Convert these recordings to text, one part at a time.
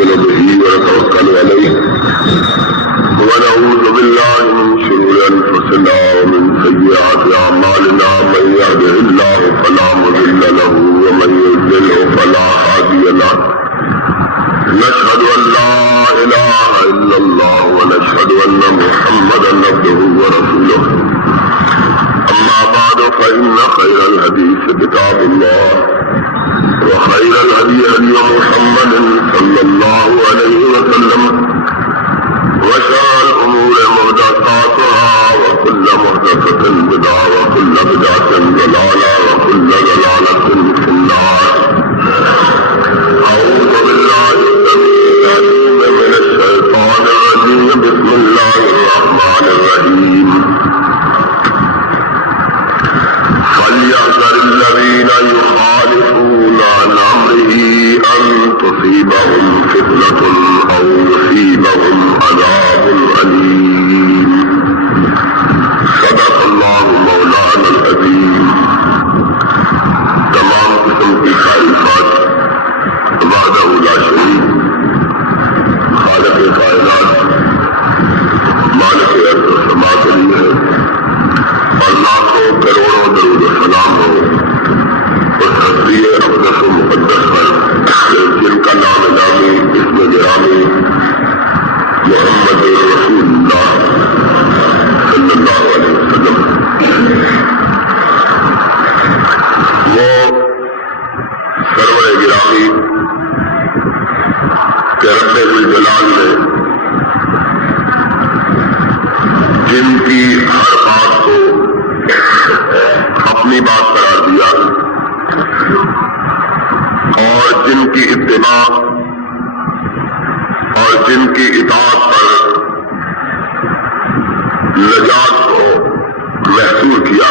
نؤمن به ونتوكل عليه ونعوذ بالله من شرور أنفسنا ومن سيئات أعمالنا من يهده الله فلا مضل له ومن يضلل فلا هادي له نشهد أن لا إله إلا الله ونشهد أن محمدا عبده ورسوله أما بعد فإن خير الحديث كتاب الله وخير الهدي هدي محمد صلى الله عليه وسلم وشر الأمور محدثاتها وكل محدثة بدعة وكل بدعة ضلالة وكل ضلالة في النار. أعوذ بالله السميع العليم من الشيطان الرجيم. بسم الله الرحمن الرحيم. فليحذر الذين يخالفون عن أمره أن تصيبهم فتنة أو يصيبهم عذاب أليم. صدق الله مولانا العظيم. تمام قسم کی تعریفات وحدہ لا شریک خالق کائنات مالک ارض و سما کے لیے ہے، اور لاکھوں کروڑوں درود و سلام ہو اس ہستی اقدس و مقدس پر جن کا نام نامی اسم گرامی محمد رسول اللہ صلی اللہ علیہ وسلم. وہ سرور گرامی کہ رب الجلال نے جن کی ہر بات کو اپنی بات قرار دیا اور جن کی اتباع اور جن کی اطاعت پر نجات کو محصور کیا،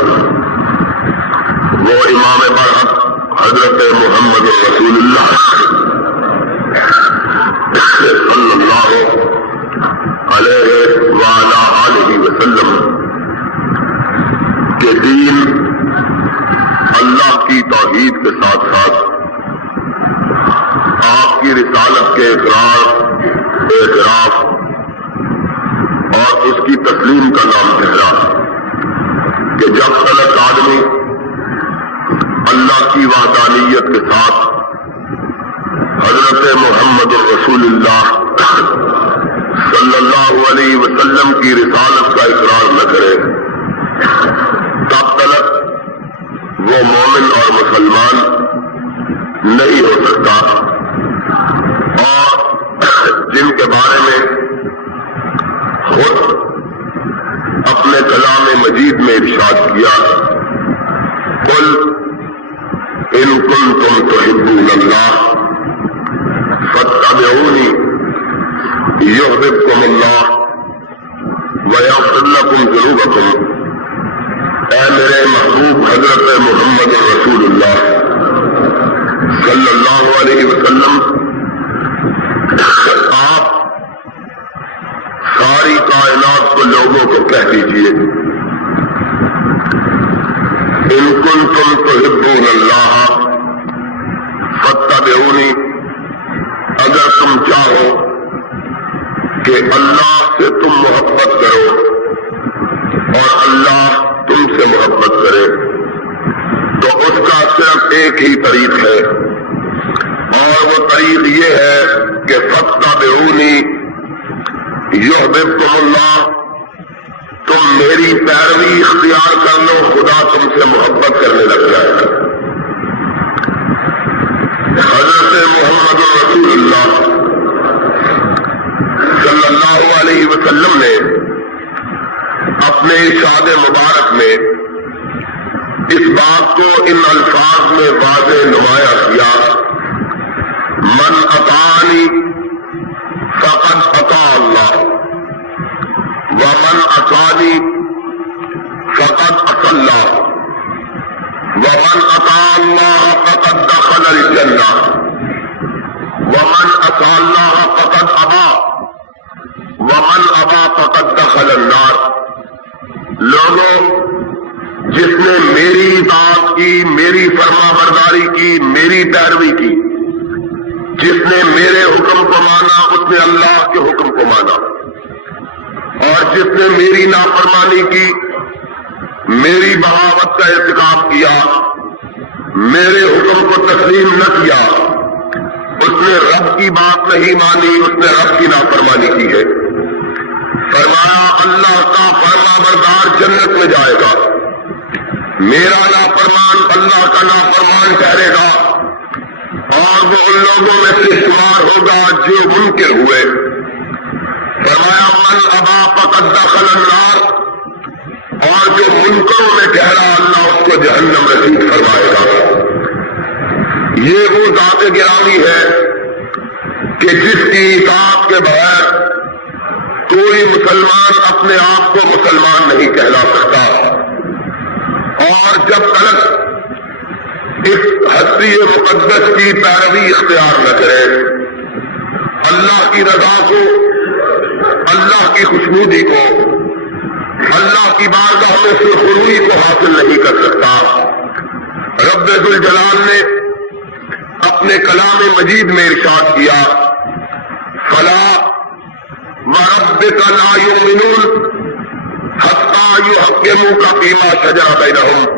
وہ امام برحق حضرت محمد رسول اللہ صلی اللہ علیہ وعلیٰ آلہ وسلم کے دین اللہ کی توحید کے ساتھ ساتھ آپ کی رسالت کے اقرار اعتراف اور اس کی تسلیم کا نام چہرہ کہ جب تک آدمی اللہ کی وحدانیت کے ساتھ حضرت محمد رسول اللہ صلی اللہ علیہ وسلم کی رسالت کا اقرار نہ کرے تب تک وہ مومن اور مسلمان نہیں ہو سکتا. اور جن کے بارے میں خود اپنے کلام مجید میں ارشاد کیا، قل ان کنتم تحبون اللہ فاتبعونی یحببکم اللہ ویغفر لکم ذنوبکم. اے میرے محبوب حضرت محمد رسول اللہ صلی اللہ علیہ وسلم، آپ ساری کائنات کو لوگوں کو کہہ دیجیے ان کنتم تحبون اللہ فاتبعونی، اگر تم چاہو کہ اللہ سے تم محبت کرو اور اللہ تم سے محبت کرے تو اس کا صرف ایک ہی طریق ہے، اور وہ طریق یہ ہے کہ فاتبعونی یحببکم اللہ. تم میری پیروی اختیار کر لو، خدا تم سے محبت کرنے لگ جائے گا. حضرت محمد رسول اللہ صلی اللہ علیہ وسلم نے اپنے ارشاد مبارک میں اس بات کو ان الفاظ میں واضح نمایاں کیا، من اطاعنی فقد اطاع اللہ ومن عصانی فقد عصى اللہ ومن اطاع اللہ فقد دخل الجنہ ومن عصى اللہ فقد ابى ومن ابى فقد دخل النار. لوگوں، جس نے میری اطاعت کی، میری فرما برداری کی، میری پیروی کی، جس نے میرے حکم کو مانا اس نے اللہ کے حکم کو مانا، اور جس نے میری نافرمانی کی، میری بغاوت کا ارتکاب کیا، میرے حکم کو تسلیم نہ کیا، اس نے رب کی بات نہیں مانی، اس نے رب کی نافرمانی کی ہے۔ فرمایا اللہ کا فرما بردار جنت میں جائے گا، میرا نافرمان اللہ کا نافرمان ٹھہرے گا، اور وہ ان لوگوں میں سے شمار ہوگا جو منکر ہوئے۔ فرمایا من ابا فقد دخل النار، اور جو منکروں میں ٹھہرا اللہ اس کو جہنم رسید فرمائے گا۔ یہ وہ ذات گرامی ہے کہ جس کی اطاعت کے بغیر کوئی مسلمان اپنے آپ کو مسلمان نہیں کہلا سکتا، اور جب تک اس ہستی مقدس کی پیروی اختیار نہ کرے، اللہ کی رضا کو، اللہ کی خوشنودی کو، اللہ کی بارگاہ میں سرخروئی کو حاصل نہیں کر سکتا۔ رب ذوالجلال نے اپنے کلام مجید میں ارشاد کیا، فلا وربک لا یؤمنون حتی یحکموک فیما شجر بینہم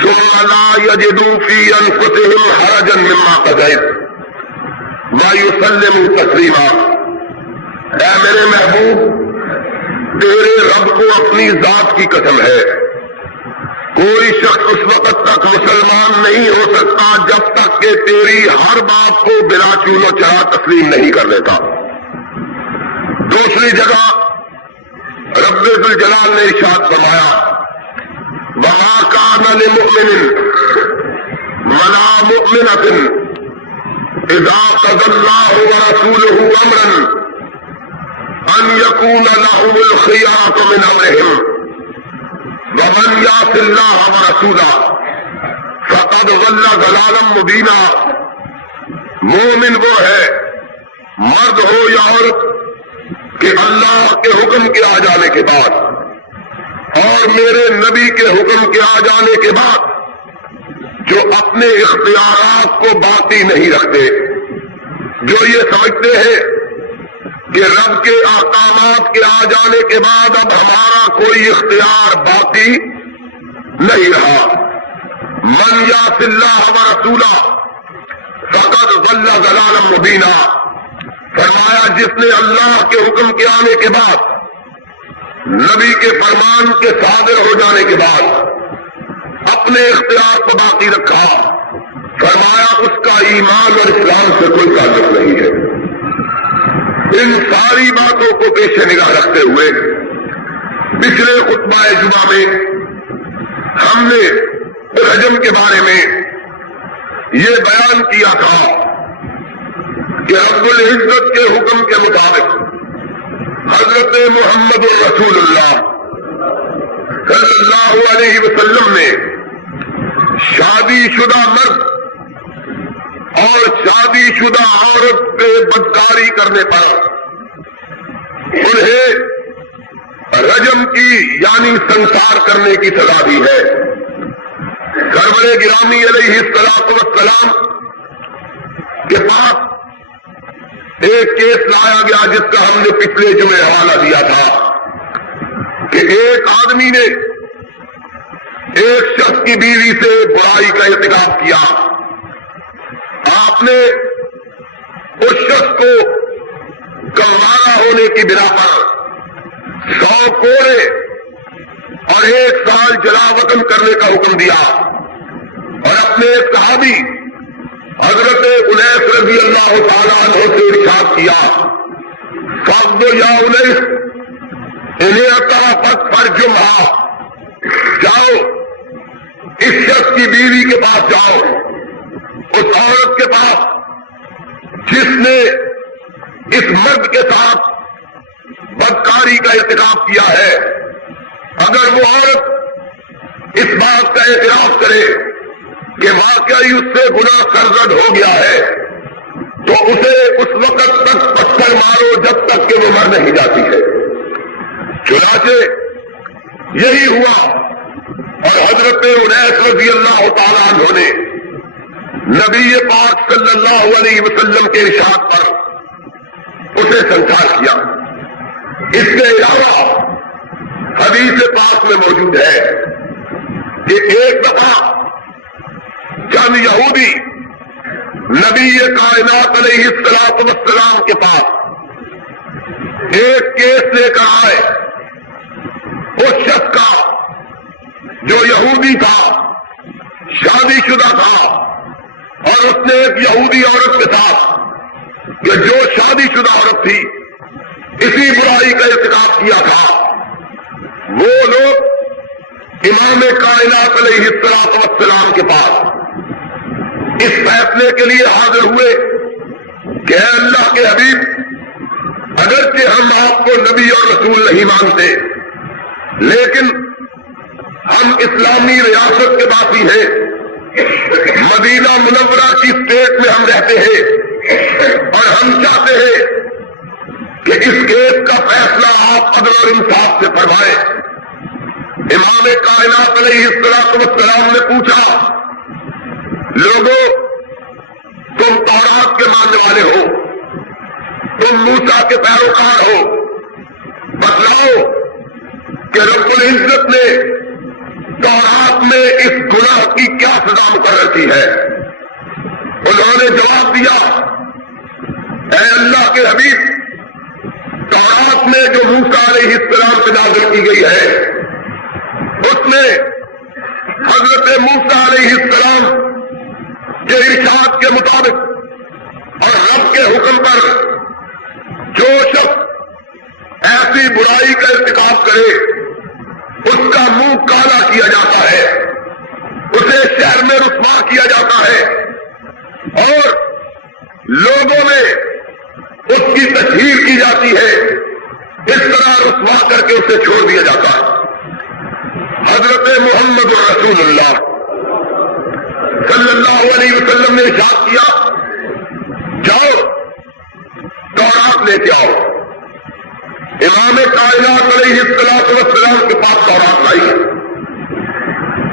ثم لا یجدوا فی انفسہم حرجا مما قضیت ویسلموا تسلیما۔ اے میرے محبوب، تیرے رب کو اپنی ذات کی قسم ہے، کوئی شخص اس وقت تک مسلمان نہیں ہو سکتا جب تک کہ تیری ہر بات کو بلا چون و چرا تسلیم نہیں کر لیتا۔ دوسری جگہ رب ذوالجلال نے ارشاد فرمایا، وما كان لمؤمن ولا مؤمنة اذا قضى الله ورسوله امرا ان يكون لهم الخيار من امرهم ومن يعص الله ورسوله فقد ضل ضلالا مبينا۔ مومن وہ ہے، مرد ہو یا عورت، کہ اللہ کے حکم کے آ جانے کے بعد اور میرے نبی کے حکم کے آ جانے کے بعد جو اپنے اختیارات کو باقی نہیں رکھتے، جو یہ سمجھتے ہیں کہ رب کے احکامات کے آ جانے کے بعد اب ہمارا کوئی اختیار باقی نہیں رہا۔ من یعص اللہ ورسولہ فقد ضل ضلالا مبینا۔ فرمایا جس نے اللہ کے حکم کے آنے کے بعد، نبی کے فرمان کے صادر ہو جانے کے بعد اپنے اختیار کو باقی رکھا، فرمایا اس کا ایمان اور اسلام سے کوئی تعلق نہیں ہے۔ ان ساری باتوں کو پیش نگاہ رکھتے ہوئے پچھلے خطبہ جمعہ میں ہم نے رجم کے بارے میں یہ بیان کیا تھا کہ رب العزت کے حکم کے مطابق حضرت محمد رسول اللہ صلی اللہ علیہ وسلم نے شادی شدہ مرد اور شادی شدہ عورت پہ بدکاری کرنے پر انہیں رجم کی یعنی سنسار کرنے کی سزا دی ہے۔ سرور گرامی علیہ الصلوۃ والسلام کے پاس ایک کیس لایا گیا جس کا ہم نے پچھلے جمعے حوالہ دیا تھا کہ ایک آدمی نے ایک شخص کی بیوی سے برائی کا ارتکاب کیا۔ آپ نے اس شخص کو گوارا ہونے کی بنا پر 100 کوڑے اور 1 سال جلا وطن کرنے کا حکم دیا، اور اپنے صحابی حضرت انیس رضی اللہ تعالیٰ عنہ سے ارشاد کیا، فقد یا انیس انہیں اطرافت فرجمہا، جاؤ اس شخص کی بیوی کے پاس جاؤ، اس عورت کے پاس جس نے اس مرد کے ساتھ بدکاری کا ارتکاب کیا ہے، اگر وہ عورت اس بات کا اعتراف کرے کہ واقعی اس سے گناہ سرزد ہو گیا ہے تو اسے اس وقت تک پتھر مارو جب تک کہ وہ مر نہیں جاتی ہے۔ چنانچہ یہی ہوا، اور حضرت انیس رضی اللہ تعالیٰ عنہ نے نبی پاک صلی اللہ علیہ وسلم کے ارشاد پر اسے سنسار کیا۔ اس کے علاوہ حدیث پاک میں موجود ہے کہ ایک دفعہ چند یہودی نبی کائنات علیہ الصلوۃ والسلام کے پاس ایک کیس لے کر آئے۔ اس شخص کا جو یہودی تھا، شادی شدہ تھا، اور اس نے ایک یہودی عورت کے ساتھ کہ جو شادی شدہ عورت تھی اسی برائی کا ارتکاب کیا تھا۔ وہ لوگ امام کائنات علیہ الصلوۃ والسلام کے پاس اس فیصلے کے لیے حاضر ہوئے کہ اے اللہ کے حبیب، اگرچہ ہم آپ کو نبی اور رسول نہیں مانتے، لیکن ہم اسلامی ریاست کے باسی ہیں، مدینہ منورہ کی اسٹیٹ میں ہم رہتے ہیں، اور ہم چاہتے ہیں کہ اس کیس کا فیصلہ آپ عدل اور انصاف سے فرمائیں۔ امام کائنات علیہ الصلوۃ والسلام نے پوچھا، لوگوں، تم تورات کے ماننے والے ہو، تم موسیٰ کے پیروکار ہو، بتلاؤ کہ رب العزت نے تورات میں اس گناہ کی کیا سزا مقرر کی ہے؟ انہوں نے جواب دیا، اے اللہ کے حبیب، تورات میں جو موسیٰ علیہ السلام سے نازل کی گئی ہے اس میں حضرت موسیٰ علیہ السلام کے ارشاد کے مطابق اور رب کے حکم پر جو شخص ایسی برائی کا ارتکاب کرے اس کا منہ کالا کیا جاتا ہے، اسے شہر میں رسوا کیا جاتا ہے، اور لوگوں میں اس کی تشہیر کی جاتی ہے، اس طرح رسوا کر کے اسے چھوڑ دیا جاتا ہے۔ حضرت محمد رسول اللہ صلی اللہ علیہ وسلم نے ارشاد کیا، جاؤ تورات لے کے آؤ۔ امام کائنات علیہ الصلوۃ والسلام کے پاس تورات لائی۔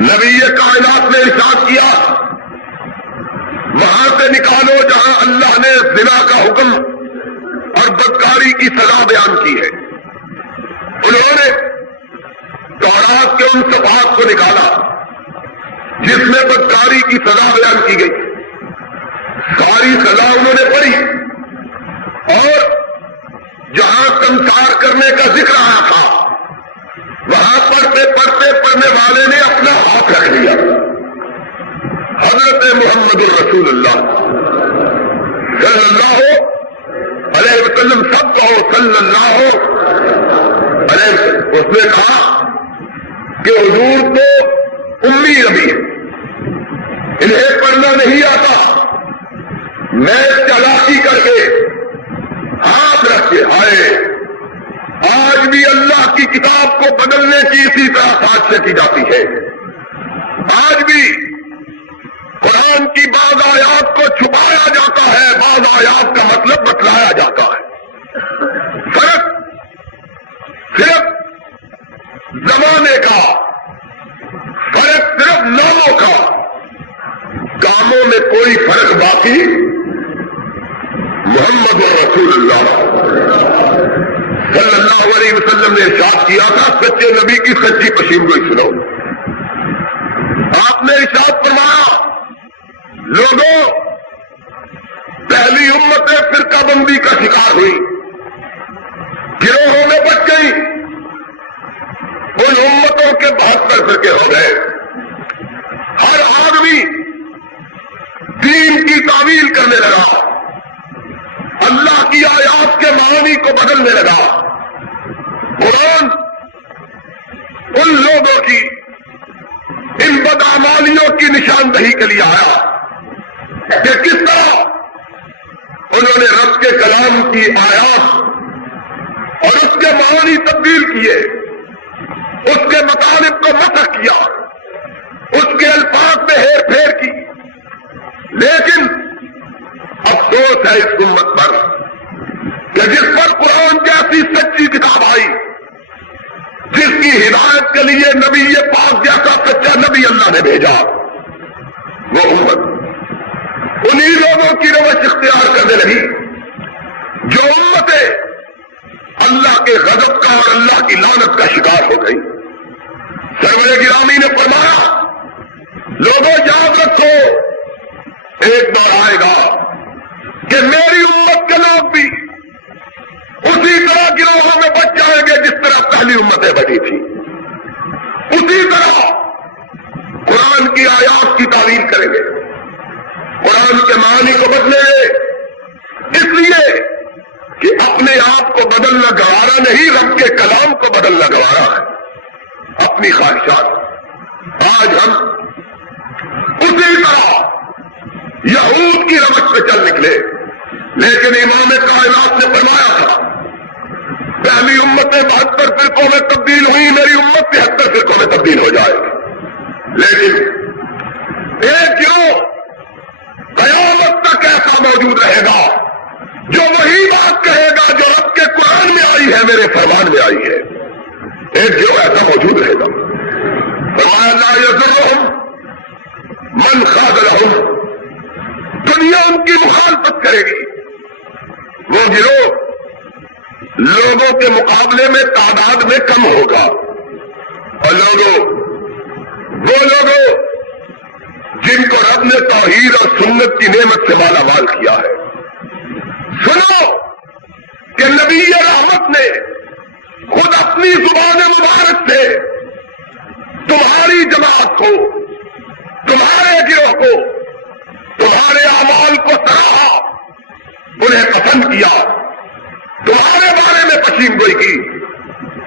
نبی کائنات نے ارشاد کیا، وہاں سے نکالو جہاں اللہ نے زنا کا حکم اور بدکاری کی سزا بیان کی ہے۔ انہوں نے تورات کے ان صفحات کو نکالا جس میں بدکاری کی سزا بیان کی گئی، ساری سزا انہوں نے پڑھی، اور جہاں سنسار کرنے کا ذکر آیا تھا وہاں پڑھنے والے نے اپنا ہاتھ رکھ لیا۔ حضرت محمد الرسول اللہ صلی اللہ علیہ وسلم، سب کہو صلی اللہ علیہ وسلم، اس نے کہا کہ حضور تو امی نبی ہے، انہیں پڑھنا نہیں آتا، میں چالاکی کر کے ہاتھ رکھ کے آئے۔ آج بھی اللہ کی کتاب کو بدلنے کی اسی طرح سازشیں کی جاتی ہے۔ آج بھی قرآن کی بعض آیات کو چھپایا جاتا ہے، بعض آیات کا مطلب بتلایا جاتا ہے۔ فرق صرف زمانے کا، فرق صرف ناموں کا، کاموں میں کوئی فرق باقی محمد رسول اللہ صلی اللہ علیہ وسلم نے ارشاد کیا تھا، سچے نبی کی سچی پشین گوئی سنو۔ آپ نے ارشاد فرمایا، لوگوں، پہلی امتیں فرقہ بندی کا شکار ہوئی، گروہوں میں بچ گئی، ان امتوں کے 72 فرقے ہو گئے۔ ہر آدمی دین کی تعویل کرنے لگا، اللہ کی آیات کے معانی کو بدلنے لگا۔ قرآن ان لوگوں کی ان بدعمالیوں کی نشاندہی کے لیے آیا کہ کس طرح انہوں نے رب کے کلام کی آیات اور اس کے معانی تبدیل کیے، اس کے مطالب کو مسخ کیا، اس کے الفاظ میں ہیر پھیر کی۔ لیکن افسوس ہے اس امت پر کہ جس پر قرآن جیسی سچی کتاب آئی، جس کی ہدایت کے لیے نبی پاک جیسا سچا نبی اللہ نے بھیجا، وہ امت کی روش اختیار کرنے لگی، جو امتیں اللہ کے غضب کا اور اللہ کی لعنت کا شکار ہو گئی۔ سرور گرامی نے فرمایا لوگوں یاد رکھو ایک دور آئے گا کہ میری امت کے لوگ بھی اسی طرح گروہوں میں بچ جائیں گے جس طرح پہلی امتیں بچی تھیں، اسی طرح قرآن کی آیات کی تعویل کریں گے، قرآن کے معنی کو بدلیں گے، اس لیے کہ اپنے آپ کو بدلنا گوارا نہیں، رب کے کلام کو بدلنا گوارا ہے، اپنی خواہشات۔ آج ہم اسی طرح یہود کی روش پہ چل نکلے، لیکن امام کائنات نے فرمایا تھا پہلی امتیں 72 فرقوں میں تبدیل ہوئی، میری امت 73 فرقوں میں تبدیل ہو جائے گی، لیکن ایک گروہ قیامت تک ایسا موجود رہے گا جو وہی بات کہے گا جو رب کے قرآن میں آئی ہے، میرے فرمان میں آئی ہے، ایک گروہ ایسا موجود رہے گا۔ فرمایا لا یضرہم من خاذلہم، دنیا ان کی مخالفت کرے گی، وہ گروہ لوگوں کے مقابلے میں تعداد میں کم ہوگا، اور وہ لوگوں جن کو رب نے توحید اور سنت کی نعمت سے مالا مال کیا ہے۔ سنو کہ نبی رحمت نے خود اپنی زبان مبارک سے تمہاری جماعت کو، تمہارے گروہ کو، تمہارے اعمال کو سراہا، انہیں پسند کیا، تمہارے بارے میں پشیم گوئی کی۔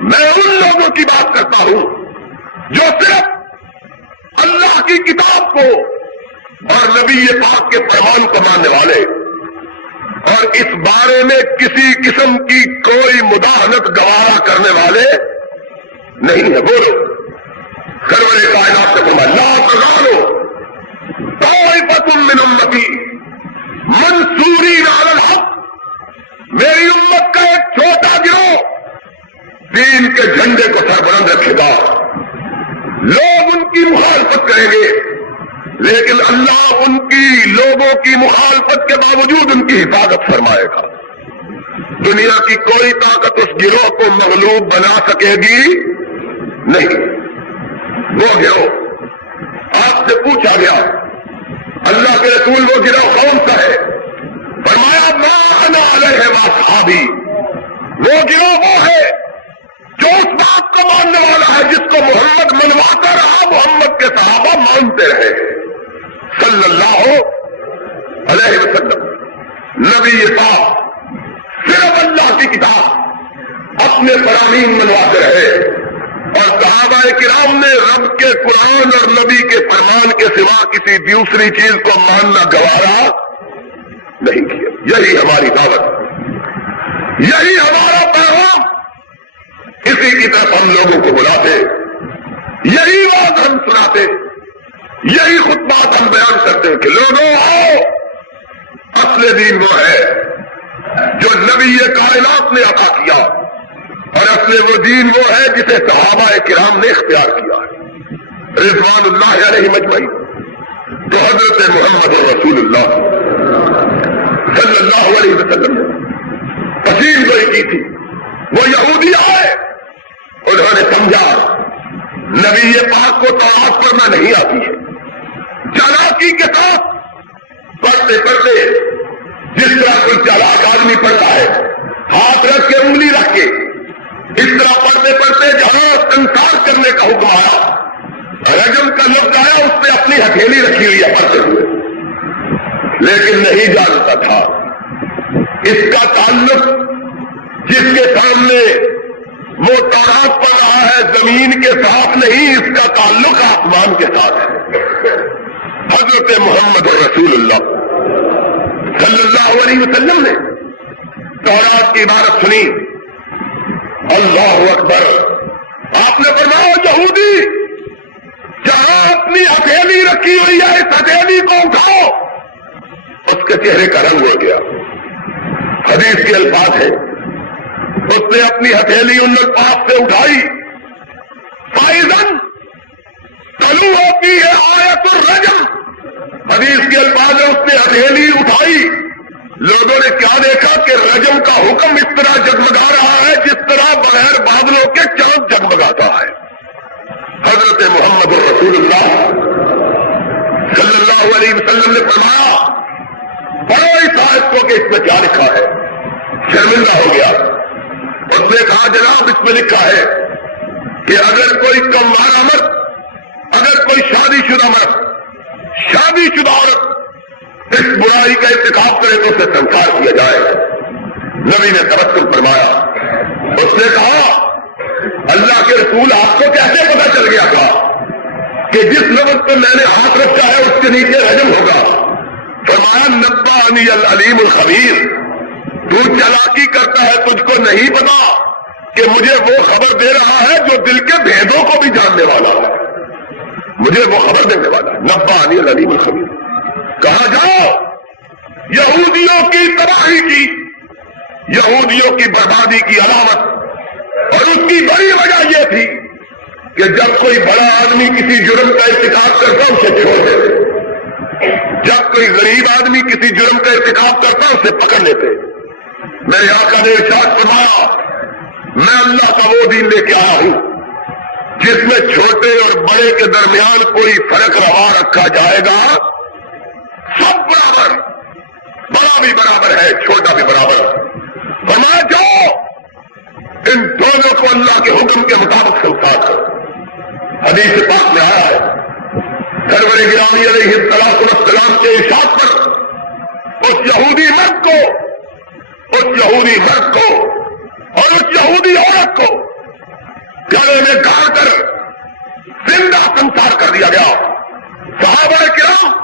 میں ان لوگوں کی بات کرتا ہوں جو صرف اللہ کی کتاب کو اور نبی پاک کے فرمان کو ماننے والے، اور اس بارے میں کسی قسم کی کوئی مداحنت گوارا کرنے والے نہیں ہے۔ بولو سرور کائنات سے فرمایا لا تزال طائفۃ من امتی منصورین علی الحق، میری امت کا ایک چھوٹا گروہ دین کے جھنڈے کو سربلند رکھے گا، لوگ ان کی مخالفت کریں گے، لیکن اللہ ان کی لوگوں کی مخالفت کے باوجود ان کی حفاظت فرمائے گا۔ دنیا کی کوئی طاقت اس گروہ کو مغلوب بنا سکے گی نہیں۔ وہ گروہ آپ سے پوچھا گیا اللہ کے رسول وہ گروہ کون سا ہے؟ فرمایا ما انا علیہ واصحابی، وہ گروہ وہ ہے جو اس بات کو ماننے والا ہے جس کو محمد منواتا رہا، محمد کے صحابہ مانتے رہے صلی اللہ علیہ وسلم۔ نبی پاک صرف اللہ کی کتاب اپنے فرامین منواتے رہے، اور صحابہ کرام نے رب کے قرآن اور نبی کے فرمان کے سوا کسی دوسری چیز کو ماننا گوارا نہیں کیا۔ یہی ہماری دعوت، یہی ہمارا پیغام، اسی کی طرف ہم لوگوں کو بلاتے، یہی بات ہم سناتے، یہی خطبات ہم بیان کرتے کہ لوگوں آؤ، اصل دین وہ ہے جو نبی کائنات نے عطا کیا، اور اصل وہ دین وہ ہے جسے صحابہ کرام نے اختیار کیا ہے رضوان اللہ علیہ مجمعین۔ تو حضرت محمد رسول اللہ صلی اللہ علیہ وسلم نے تشریف گوئی کی تھی، وہ یہودی آئے، انہوں نے سمجھا نبی پاک کو تورات پڑھنا نہیں آتی ہے، چالاکی کے ساتھ پڑھتے پڑھتے جس طرح کوئی چالاک آدمی پڑھتا ہے، ہاتھ رکھ کے انگلی رکھ کے، اس طرح پڑھتے پڑھتے جہاں انکار کرنے کا حکم آیا، رجم کا لفظ آیا، اس پہ اپنی ہتھیلی رکھی ہوئی ہے پڑھتے ہوئے، لیکن نہیں جانتا تھا اس کا تعلق جس کے سامنے وہ تورات پڑھ رہا ہے زمین کے ساتھ نہیں، اس کا تعلق آسمان کے ساتھ ہے۔ حضرت محمد رسول اللہ صلی اللہ علیہ وسلم نے تورات کی عبارت سنی، اللہ اکبر، آپ نے فرمایا یہودی جہاں اپنی ہتھیلی رکھی ہوئی ہے اس ہتھیلی کو اٹھاؤ، اس کے چہرے کا رنگ ہو گیا۔ حدیث کے الفاظ ہے اس نے اپنی ہتھیلی ان پاس سے اٹھائی، فائزن تلو ہوتی ہے آیت الرجم، حدیث کے الفاظ ہے اس نے ہتھیلی اٹھائی فرمائی لوگوں نے کیا دیکھا کہ رجم کا حکم اس طرح جگمگا رہا ہے جس طرح بغیر بادلوں کے چاند جگمگاتا ہے۔ حضرت محمد رسول اللہ صلی اللہ علیہ وسلم نے فرمایا پڑھو اس آیت کو کہ اس میں کیا لکھا ہے۔ شرمندہ ہو گیا، اس نے کہا جناب اس میں لکھا ہے کہ اگر کوئی کموارا مرد، اگر کوئی شادی شدہ عورت اس برائی کا ارتکاب کرے تو اسے سنسار کیا جائے۔ نبی نے تبسم فرمایا، اس نے کہا اللہ کے رسول آپ کو کیسے پتا چل گیا تھا کہ جس لفظ پر میں نے ہاتھ رکھا ہے اس کے نیچے رجم ہوگا؟ فرمایا نبأنی العلیم الخبیر، تو چلاکی کرتا ہے، تجھ کو نہیں پتا کہ مجھے وہ خبر دے رہا ہے جو دل کے بھیدوں کو بھی جاننے والا ہے، مجھے وہ خبر دینے والا ہے۔ نبأنی العلیم الخبیر۔ کہا جاؤ یہودیوں کی تباہی کی، یہودیوں کی بربادی کی علامت اور اس کی بڑی وجہ یہ تھی کہ جب کوئی بڑا آدمی کسی جرم کا ارتکاب کرتا اسے چھوڑ دیتے، جب کوئی غریب آدمی کسی جرم کا ارتکاب کرتا اسے پکڑ لیتے۔ میرے آقا نے ارشاد فرمایا میں اللہ کا وہ دین لے کے آیا ہوں جس میں چھوٹے اور بڑے کے درمیان کوئی فرق روا رکھا جائے گا، سب برابر، بڑا بھی برابر ہے چھوٹا بھی برابر۔ فرمایا جاؤ ان دونوں کو اللہ کے حکم کے مطابق سنسار کرو۔ حدیث پاک میں آیا ہے سرور گرامی علیہ الصلوۃ والسلام کے ارشاد پر اس یہودی مرد کو اور اس یہودی عورت کو گلے میں گاڑ کر زندہ سنسار کر دیا گیا۔ صحابہ کرام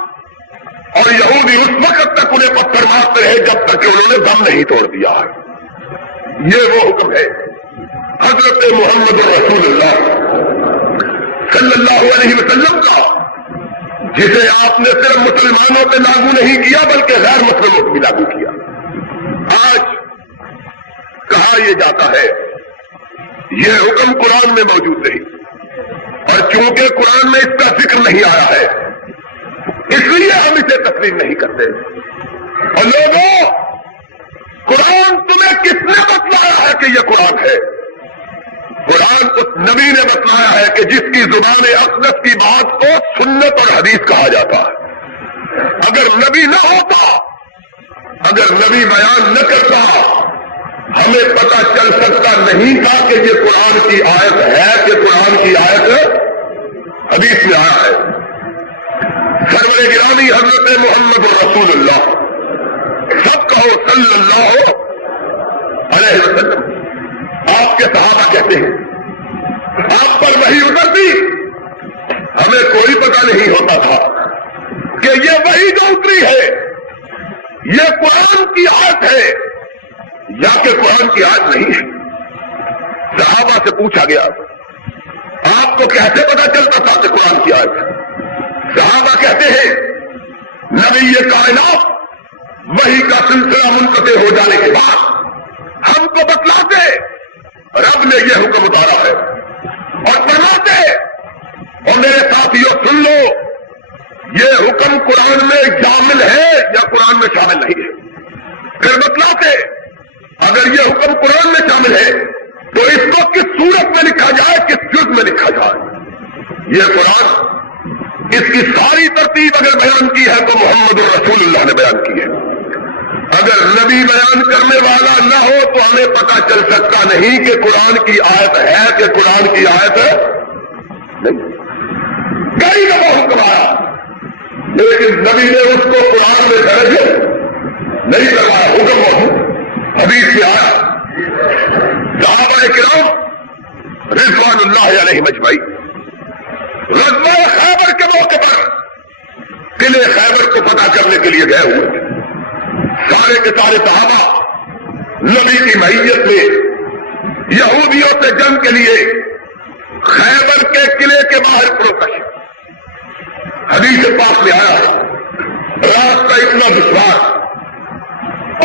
اور یہودی اس وقت تک انہیں پتھر مارتے رہے جب تک کہ انہوں نے دم نہیں توڑ دیا ہے۔ یہ وہ حکم ہے حضرت محمد رسول اللہ صلی اللہ علیہ وسلم کا، جسے آپ نے صرف مسلمانوں پہ لاگو نہیں کیا بلکہ غیر مسلموں کو بھی لاگو کیا۔ آج کہا یہ جاتا ہے یہ حکم قرآن میں موجود نہیں، اور چونکہ قرآن میں اس کا ذکر نہیں آیا ہے اس لیے ہم اسے تسلیم نہیں کرتے۔ اور لوگوں، قرآن تمہیں کس نے بتلایا ہے کہ یہ قرآن ہے؟ قرآن اس نبی نے بتلایا ہے کہ جس کی زبان اقدس کی بات کو سنت اور حدیث کہا جاتا ہے۔ اگر نبی نہ ہوتا، اگر نبی بیان نہ کرتا، ہمیں پتہ چل سکتا نہیں تھا کہ یہ قرآن کی آیت ہے کہ قرآن کی آیت حدیث میں آیا ہے۔ سرور گرامی حضرت محمد رسول اللہ، سب کہو صلی اللہ علیہ وسلم، آپ کے صحابہ کہتے ہیں آپ پر وحی اترتی، ہمیں کوئی پتہ نہیں ہوتا تھا کہ یہ وحی جو اتری ہے یہ قرآن کی آیت ہے یا کہ قرآن کی آیت نہیں ہے۔ صحابہ سے پوچھا گیا آپ کو کیسے پتہ چلتا تھا کہ قرآن کی آیت ہے؟ صحابہ کہتے ہیں نبی یہ کائنات وحی کا سلسلہ منقطع ہو جانے کے بعد ہم کو بتلاتے رب نے یہ حکم اتارا ہے، اور فرماتے اور میرے ساتھیوں سن لو یہ حکم قرآن میں شامل ہے یا قرآن میں شامل نہیں ہے۔ پھر بتلاتے اگر یہ حکم قرآن میں شامل ہے تو اس کو کس صورت میں لکھا جائے، کس جز میں لکھا جائے۔ یہ قرآن اس کی ساری ترتیب اگر بیان کی ہے تو محمد رسول اللہ نے بیان کی ہے۔ اگر نبی بیان کرنے والا نہ ہو تو ہمیں پتہ چل سکتا نہیں کہ قرآن کی آیت ہے کہ قرآن کی آیت ہے نہیں۔ کئی دفعہ حکم آیا لیکن نبی نے اس کو قرآن میں درج نہیں لگایا، حکم موجود حدیث سے آیا۔ صحابہ کرام رضوان اللہ علیہ مجمعین غزوہ خیبر کے موقع پر قلعے خیبر کو فتح کرنے کے لیے گئے ہوئے تھے۔ سارے کے سارے صحابہ نبی کی معیت میں یہودیوں سے جنگ کے لیے خیبر کے قلعے کے باہر پروکش۔ حدیث پاک میں آیا ہے راستہ اتنا دشوار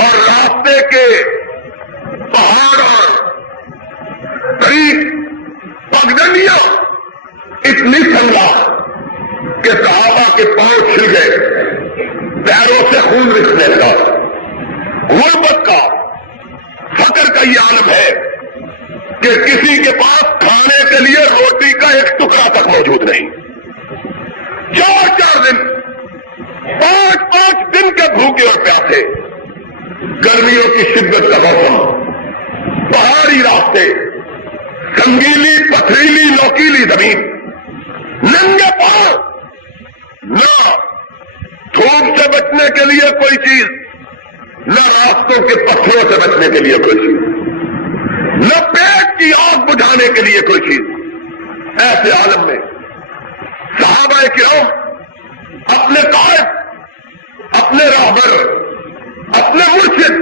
اور راستے کے پہاڑ اور قریب پگڈنڈیاں اتنی ٹھنڈا کہ صحابہ کے پاؤں چھل گئے، پیروں سے خون بزنس کا، غربت کا، فقر کا یہ عالم ہے کہ کسی کے پاس کھانے کے لیے روٹی کا ایک ٹکڑا تک موجود نہیں. 4 دن 5 دن کے بھوکے اور پیاسے، گرمیوں کی شدت کا موسم، پہاڑی راستے، سنگیلی پتھریلی نوکیلی زمین، ننگے پاؤں، نہ دھوپ سے بچنے کے لیے کوئی چیز، نہ راستوں کے پتھروں سے بچنے کے لیے کوئی چیز، نہ پیٹ کی آگ بجھانے کے لیے کوئی چیز. ایسے عالم میں صحابہ کرام اپنے قائد، اپنے راہبر، اپنے مرشد،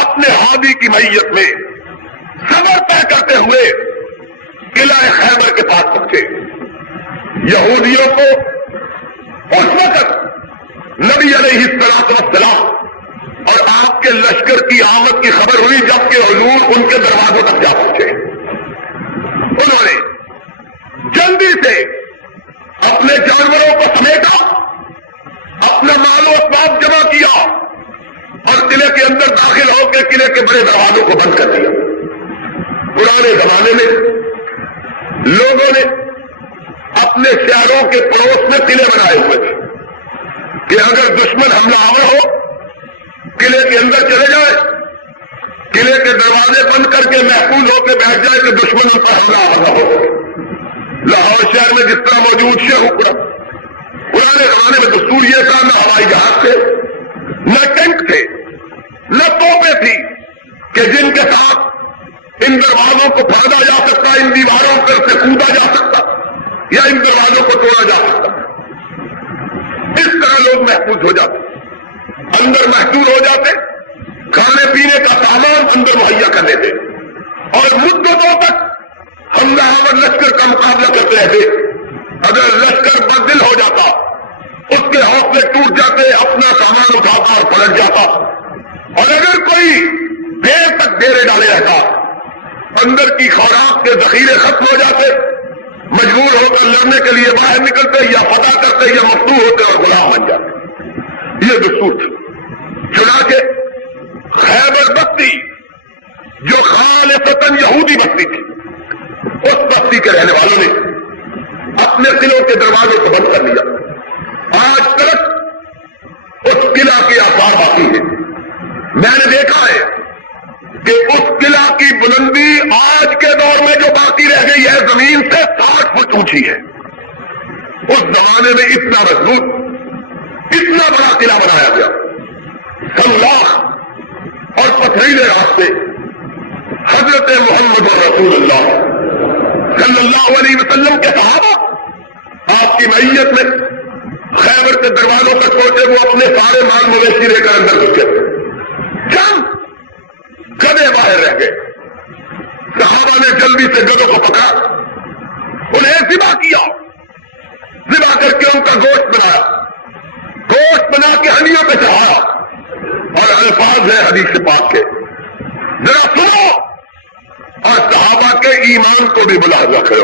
اپنے ہادی کی معیت میں سفر طے کرتے ہوئے قلعہ خیبر کے پاس پہنچے. یہودیوں کو اس وقت نبی علیہ الصلوۃ والسلام اور آپ کے لشکر کی آمد کی خبر ہوئی جبکہ حضور ان کے دروازوں تک جا پہنچے. انہوں نے جلدی سے اپنے جانوروں کو سمیٹا، اپنا مال و اسباب جمع کیا اور قلعے کے اندر داخل ہو کے قلعے کے بڑے دروازوں کو بند کر دیا. پرانے زمانے میں لوگوں نے اپنے شہروں کے پڑوس میں قلعے بنائے ہوئے تھے کہ اگر دشمن حملہ آور ہو قلعے کے اندر چلے جائے، قلعے کے دروازے بند کر کے محفوظ ہو کے بیٹھ جائے کہ دشمن ان پر حملہ آور نہ ہو. لاہور شہر میں جس طرح موجود شیخ حکم، پرانے زمانے میں دستور یہ تھا نہ ہوائی جہاز تھے، نہ ٹینک تھے، نہ توپیں تھی کہ جن کے ساتھ ان دروازوں کو پھاڑا جا سکتا، ان دیواروں پر سے کودا جا سکتا یا ان دروازوں کو توڑا جا سکتا. اس طرح لوگ محفوظ ہو جاتے، اندر محدود ہو جاتے، کھانے پینے کا سامان اندر مہیا کر دیتے اور مدتوں تک حملہ آور لشکر کا مقابلہ کرتے رہتے. اگر لشکر بدل ہو جاتا، اس کے حوصلے ٹوٹ جاتے، اپنا سامان اٹھاتا اور پلٹ جاتا. اور اگر کوئی دیر تک ڈیرے ڈالے رہتا، اندر کی خوراک کے ذخیرے ختم ہو جاتے، مجبور ہو کر لڑنے کے لیے باہر نکلتے یا فتح کرتے یا مفتوح ہوتے اور غلام بن جاتے. یہ دستور تھی. چنانچہ خیبر بستی جو خالصتاً یہودی بستی تھی، اس بستی کے رہنے والوں نے اپنے قلعوں کے دروازوں کو بند کر دیا. آج تک اس قلعہ کے آثار باقی ہے. میں نے دیکھا ہے کہ اس قلعہ کی بلندی آج کے دور میں جو باقی رہ گئی ہے زمین سے 60 فٹ اونچی ہے. اس زمانے میں اتنا مضبوط، اتنا بڑا قلعہ بنایا گیا. سملاخ اور پتھریلے راستے حضرت محمد رسول اللہ صلی اللہ علیہ وسلم کے صحابہ آپ کی معیت میں خیبر کے دروازوں تک پہنچے. وہ اپنے سارے مال مویشی لے کر اندر گھسے. چند گدے باہر رہ گئے. صحابہ نے جلدی سے گدوں کو پکڑا، انہیں ذبح کیا، ذبح کر کے ان کا گوشت بنایا، گوشت بنا کے ہنڈیوں پہ چڑھایا. اور الفاظ ہے حدیث پاک کے، ذرا سنو اور صحابہ کے ایمان کو بھی بلا رکھو،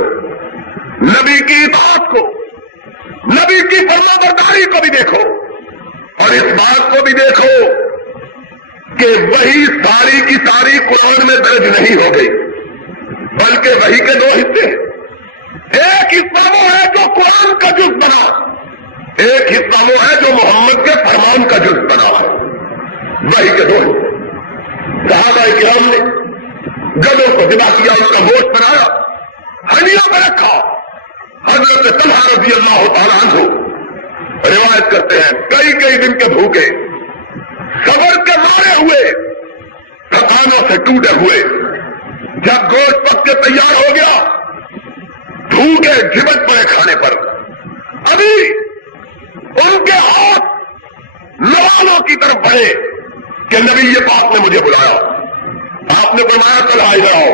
نبی کی اطاعت کو، نبی کی فرما برداری کو بھی دیکھو اور اس بات کو بھی دیکھو کہ وہی ساری کی ساری قرآن میں درج نہیں ہو گئی، بلکہ وہی کے 2 حصے ہیں. ایک حصہ وہ ہے جو قرآن کا جز بنا، ایک حصہ وہ ہے جو محمد کے فرمان کا جز بنا ہے. وہی کے 2 حصے. صحابہ کرام نے گدوں کو ذبح کیا، ان کا گوشت بنایا، ہنڈیوں پہ رکھا. حضرت طلحہ رضی اللہ تعالیٰ عنہ روایت کرتے ہیں کئی دن کے بھوکے، صبر کے مارے ہوئے، تھکانوں سے ٹوٹے ہوئے، جب گوشت پک کے تیار ہو گیا، بھوکے جھبٹ پڑے کھانے پر. ابھی ان کے ہاتھ لوالوں کی طرف بڑھے کہ نبی پاک نے مجھے بلایا. آپ نے فرمایا طلحہ ادھر آؤ.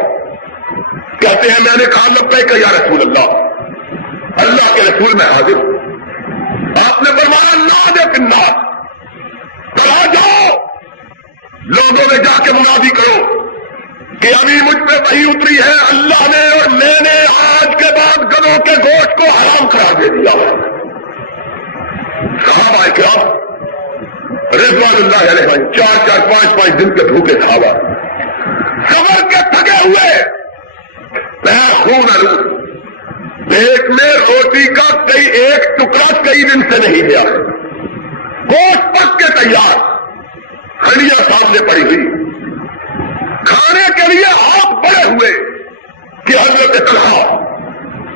کہتے ہیں میں نے کہا لبیک یا رسول اللہ، اللہ کے رسول میں حاضر ہوں. آپ نے فرمایا نادے فی الناس، طلحہ جاؤ لوگوں میں جا کے منادی کرو کہ ابھی مجھ پہ وحی اتری ہے، اللہ نے اور میں نے آج کے بعد گدوں کے گوشت کو حرام قرار دے دیا. صحابہ کرام رضوان اللہ علیہ 4-4 5-5 دن کے بھوکے تھا ہوا، صبر کے تھکے ہوئے، خون آلود، پیٹ میں روٹی کا ایک ٹکڑا کئی دن سے نہیں گیا، گوشت پک کے تیار، ہنڈیاں سامنے پڑی ہوئی، کھانے کے لیے ہاتھ بڑے ہوئے کہ حضرت طلحہ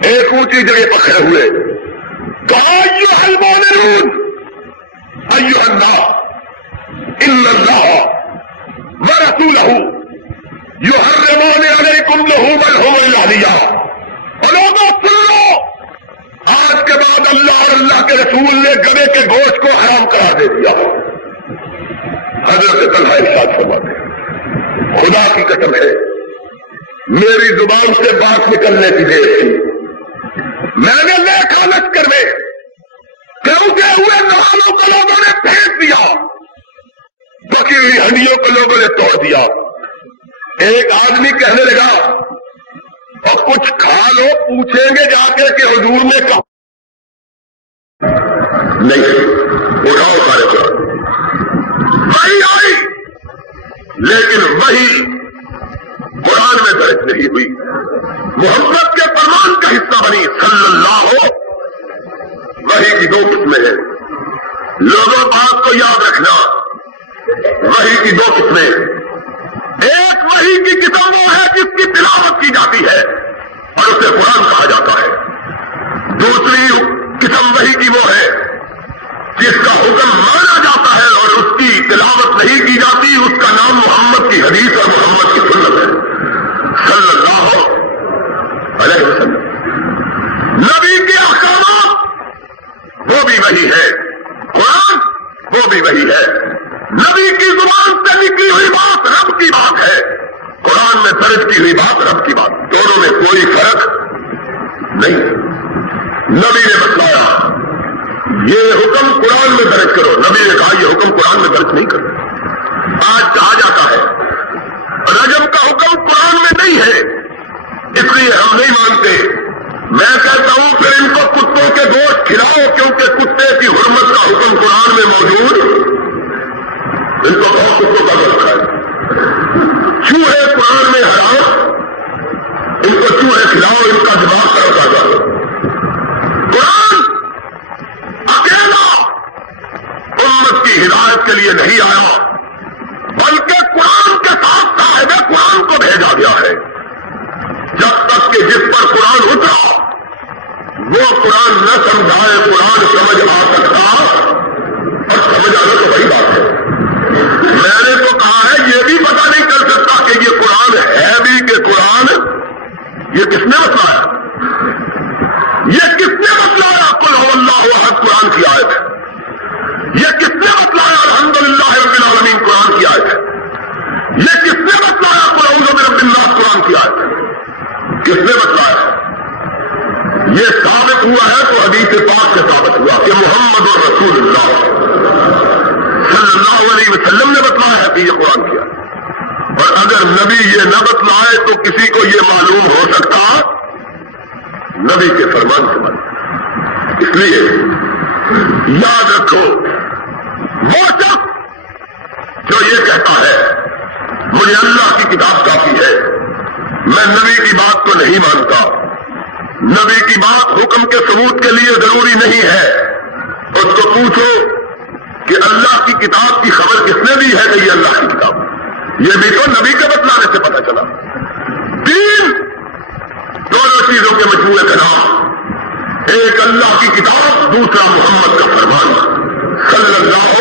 ایک اونچی جگہ پکڑے ہوئے، کہا ایھا المؤمنون ایھا الناس ان اللہ ورسولہ یحرمون علیکم لحوم الحمر الاہلیہ، اور لوگوں سن لو، آج کے بعد اللہ اور اللہ کے رسول نے گدھے کے گوشت کو حرام قرار دے دیا۔ حضرت طلحہ ارشاد فرماتے ہیں خدا کی قسم ہے میری زبان سے بات نکلنے کی دیر تھی، میں نے دیکھا لشکر میں کروٹے ہوئے نوالوں کو لوگوں نے پھینک دیا، بکی ہوئی ہڈیوں کو لوگوں نے توڑ دیا۔ ایک آدمی کہنے لگا اور کچھ کھا لو، پوچھیں گے جا کے کہ حضور نے کہا نہیں، اٹھاؤ سارے کو، وہی آئی لیکن وہی قرآن میں درج نہیں ہوئی، محمد کے فرمان کا حصہ بنی صلی اللہ۔ وہی کی 2 قسمیں ہیں، لوگوں بات کو یاد رکھنا، وہی کی 2 قسمیں، ایک وحی کی قسم وہ ہے جس کی تلاوت کی جاتی ہے اور اسے قرآن کہا جاتا ہے، دوسری قسم وحی کی وہ ہے جس کا حکم مانا جاتا ہے اور اس کی تلاوت نہیں کی جاتی، اس کا نام محمد کی حدیث اور محمد کی سنت ہے صلی اللہ علیہ وسلم۔ نبی کے احکامات وہ بھی وحی ہے، قرآن وہ بھی وحی ہے، نبی کی زبان سے نکلی ہوئی بات رب کی بات ہے، قرآن میں درج کی ہوئی بات رب کی بات، دونوں میں کوئی فرق نہیں۔ نبی نے بتلایا یہ حکم قرآن میں درج کرو، نبی نے کہا یہ حکم قرآن میں درج نہیں کرو۔ آج کہا جاتا ہے رجب کا حکم قرآن میں نہیں ہے اس لیے ہم نہیں مانتے، میں کہتا ہوں پھر ان کو کتوں کے گوشت کھلاؤ، کیونکہ کتے کی حرمت کا حکم قرآن میں موجود، ان کو بہت کتوں کا گوشت کھائے، چوہے قرآن میں حرام، ان کو چوہے کھلاؤ، ان کا دماغ کرو تازہ۔ قرآن اکیلا امت کی ہدایت کے لیے نہیں آیا، بلکہ قرآن کے ساتھ صاحب قرآن کو بھیجا گیا ہے۔ جب تک کہ جس پر قرآن اترا وہ قرآن نہ سمجھائے، قرآن سمجھ آ سکتا، اور سمجھ آنا تو بڑی بات ہے۔ میں نے تو کہا ہے یہ بھی پتہ نہیں کر سکتا کہ یہ قرآن ہے بھی کہ قرآن، یہ کس نے بتلایا، یہ کس نے بتلایا قل هو اللہ احد قرآن کی آیت ہے، یہ کس نے بتلایا الحمدللہ رب العالمین قرآن کی آیت ہے، یہ کس نے بتلایا قل اعوذ برب الناس قرآن کی آیت ہے، کس نے بتلایا؟ یہ ثابت ہوا ہے تو حدیث پاک سے ثابت ہوا کہ محمد رسول اللہ صلی اللہ علیہ وسلم نے بتلایا ہے کہ یہ قرآن کیا، اور اگر نبی یہ نہ بتلائے تو کسی کو یہ معلوم ہو سکتا نبی کے فرمان سے بات۔ اس لیے یاد رکھو وہ شخص جو یہ کہتا ہے مجھے اللہ کی کتاب کافی ہے، میں نبی کی بات کو نہیں مانتا، نبی کی بات حکم کے ثبوت کے لیے ضروری نہیں ہے، اس کو پوچھو کہ اللہ کی کتاب کی خبر کس نے دی ہے کہ یہ اللہ کی کتاب، یہ بھی تو نبی کے بتلانے سے پتہ چلا۔ تین دونوں چیزوں کے مجموعے کا نام، ایک اللہ کی کتاب، دوسرا محمد کا فرمان صلی اللہ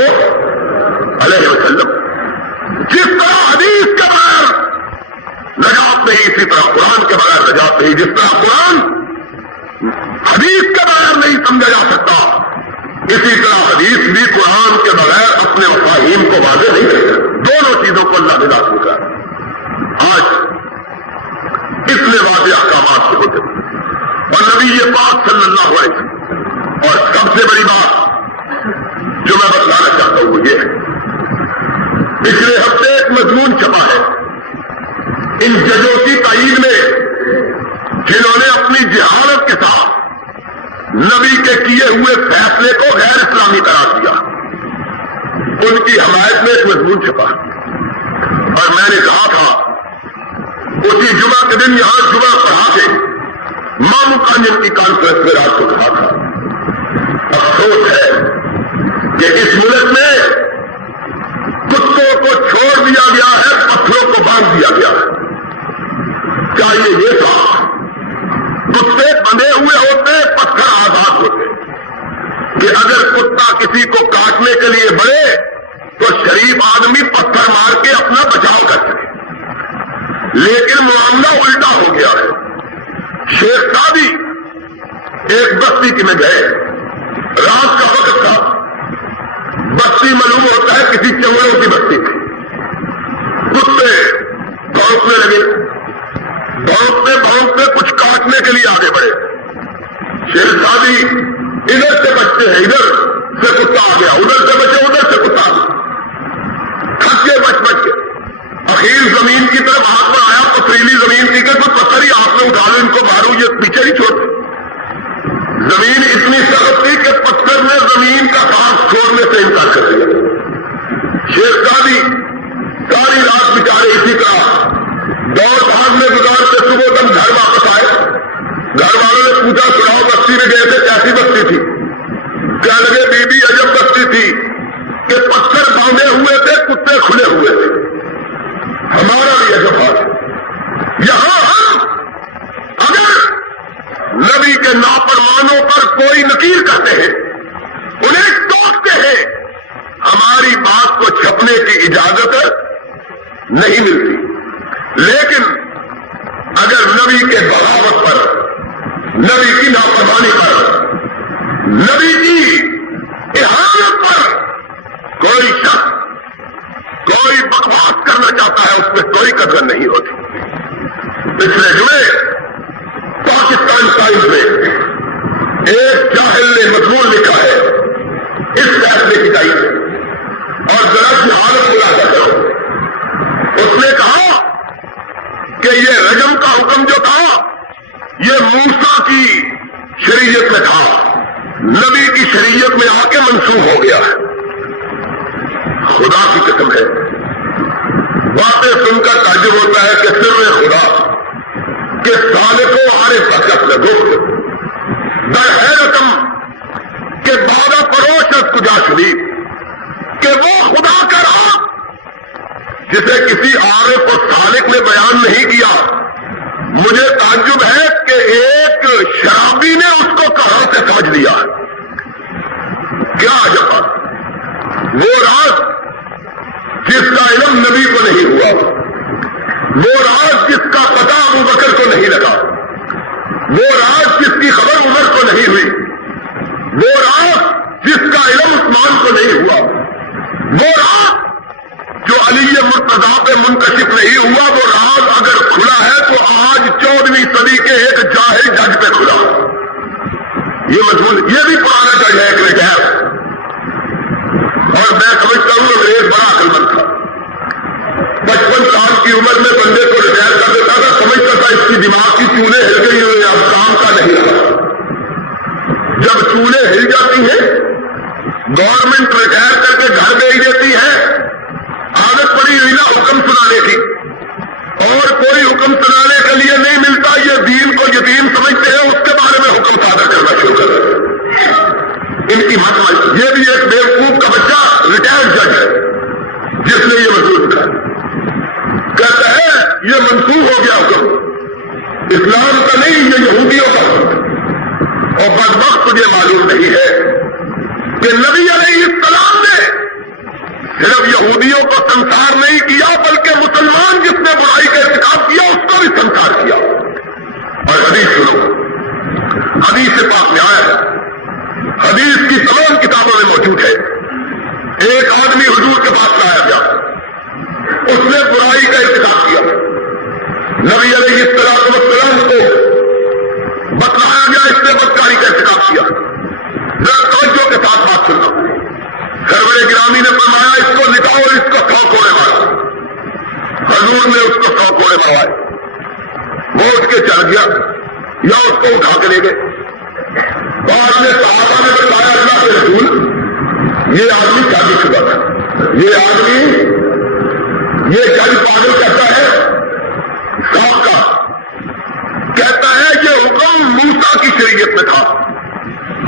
علیہ وسلم۔ جس طرح حدیث کے بغیر نجات نہیں، اسی طرح قرآن کے بغیر نجات نہیں، جس طرح قرآن حدیث کے بغیر نہیں سمجھا جا سکتا، اسی طرح حدیث بھی قرآن کے بغیر اپنے مفاہیم کو واضح نہیں کر سکتا۔ دونوں چیزوں کو اللہ نے لاگو کیا آج اس میں واضح احکامات سے ہوتے اور نبی پاک صلی اللہ علیہ وسلم۔ اور سب سے بڑی بات جو میں بتلانا چاہتا ہوں وہ یہ ہے، پچھلے ہفتے ایک مضمون چھپا ہے ان ججوں کی تعین میں جنہوں نے اپنی جہالت کے ساتھ نبی کے کیے ہوئے فیصلے کو غیر اسلامی قرار دیا۔ ان کی حمایت میں ایک مضمون چھپا اور میں نے کہا تھا اسی جمعہ کے دن یہاں جمعہ پڑھا کے مامو کانجن کی کانفرنس میں رات کو کہا تھا افسوس ہے کہ اس ملک میں کتوں کو چھوڑ دیا گیا ہے، پتھروں کو باندھ دیا گیا ہے۔ چاہیے یہ تھا کتے بندھے ہوئے ہوتے، پتھر آزاد ہوتے، کہ اگر کتا کسی کو کاٹنے کے لیے بڑھے تو شریف آدمی پتھر مار کے اپنا بچاؤ کر سکے، لیکن معاملہ الٹا ہو گیا ہے۔ شیخ سادی ایک بستی کی میں گئے، رات کا وقت تھا، بستی معلوم ہوتا ہے کسی چنگڑوں کی بستی تھی، کتے بھونکنے لگے، بھونکتے بھونکتے کچھ کاٹنے کے لیے آگے بڑھے۔ شیخ سادی ادھر سے بچتے ہیں، ادھر سے کتا آ گیا، ادھر سے بچے، ادھر سے کتا آ گیا، تھکے بچ کے اخیر زمین کی طرف ہاتھ پر آیا، پتھریلی زمین تھی کہ کوئی پتھر ہی ہاتھ میں اٹھا لو، ان کو مارو، یہ پیچھے نہیں چھوڑتے۔ زمین اتنی سخت تھی کہ پتھر نے زمین کا سانس چھوڑنے سے انکار کر دیا۔ شیخ سادی ساری رات بیچارے اسی طرح دوڑ بھاگ میں گزارتے صبح تک گھر واپس آئے۔ گھر والوں نے پوچھا سناؤ بستی میں گئے تھے، کیسی بستی تھی؟ کیا لگے بی بی عجب بستی تھی کہ پتھر باندھے ہوئے تھے، کتے کھلے ہوئے تھے، ہمارا بھی عجب حال ہے۔ یہاں ہم اگر نبی کے نافرمانوں پر کوئی نکیر کرتے ہیں، انہیں ٹوکتے ہیں، ہماری بات کو چھپنے کی اجازت نہیں ملتی، لیکن اگر نبی کے بغاوت پر، نبی کی نافرمانی پر، نبی کی اہانت پر کوئی شخص کوئی بکواس کرنا چاہتا ہے، اس میں کوئی قدر نہیں ہوتی۔ پچھلے جمعے پاکستان ٹائمز میں ایک جاہل نے مضمون لکھا ہے اس فیصلے کی تائید میں، اور ذرا سی حالت ملاحظہ کرو۔ اس نے کہا کہ یہ رجم کا حکم جو تھا یہ موسیٰ کی شریعت میں تھا، نبی کی شریعت میں آ کے منسوخ ہو گیا ہے۔ خدا کی قسم ہے، باتیں سن کر تعجب ہوتا ہے کہ سر خدا کہ سالک و عارف کا شخص گفت در ہے رقم کہ بادہ پروش از کجا شریف، کہ وہ خدا کا راز جسے کسی عارف و سالک نے بیان نہیں کیا۔ مجھے تعجب ہے کہ ایک شرابی نے اس کو کہاں سے سمجھ لیا۔ کیا عجب بات، وہ راز جس کا علم نبی کو نہیں ہوا، وہ راز جس کا پتہ ابو بکر کو نہیں لگا، وہ راز جس کی خبر عمر کو نہیں ہوئی، وہ راز جس کا علم عثمان کو نہیں ہوا، وہ راز جو علی مرتضیٰ پہ منکشف نہیں ہوا، وہ راز اگر کھلا ہے تو آج 14ویں صدی کے ایک جاہل جج پہ کھلا۔ یہ مضمون یہ بھی پرانا جج ہے، ایک ریٹائر، اور میں سمجھتا ہوں انگریز بڑا عقل مند تھا، 55 سال کی عمر میں بندے کو ریٹائر کر دیتا تھا، سمجھتا تھا اس کی دماغ کی چولیں ہل گئی ہوئی، اب کام کا نہیں رہا۔ جب چولیں ہل جاتی ہیں، گورنمنٹ ریٹائر کر کے گھر بھیج دیتی ہے، عادت پڑی ہوئی نا حکم سنانے کی، اور کوئی حکم سنانے کے لیے نہیں ملتا، یہ دین کو یتیم سمجھتے ہیں، اس کے بارے میں حکم صادر کرنا شروع کر دیتے ہیں۔ ان کی مت، یہ بھی ایک بیوقوف کا بچہ ریٹائرڈ جج ہے جس نے یہ محسوس کیا، کہتا ہے یہ منسوخ ہو گیا حکم، اسلام کا نہیں، یہ یہودیوں کا حکم۔ اور بدبخت تجھے معلوم نہیں ہے کہ نبی علیہ السلام نے صرف یہودیوں کو سنسار نہیں کیا، بلکہ مسلمان جس نے برائی کا ارتکاب کیا اس کو بھی سنسار کیا۔ اور حدیث سنو، حدیث پاک میں آیا ہے، حدیث کی تمام کتابوں میں موجود ہے۔ ایک آدمی حضور کے پاس لایا گیا، اس نے برائی کا ارتکاب کیا، نبی علیہ السلام کو بتلایا گیا اس نے بدکاری کا ارتکاب کیا۔ ذرا توجہ کے ساتھ بات سننا، سرور گرامی نے فرمایا اس کو لٹاؤ اور اس کو 100 کوڑے مارا۔ حضور نے اس کو 100 کوڑے مروائے، وہ اٹھ کے چل گیا یا اس کو اٹھا کے لے گئے۔ بعد میں صحابہ نے بتایا اللہ کے رسول یہ آدمی شادی شدہ تھا، یہ آدمی یہ جج پاگل کہتا ہے صاحب کا، کہتا ہے یہ حکم موسیٰ کی شریعت میں تھا،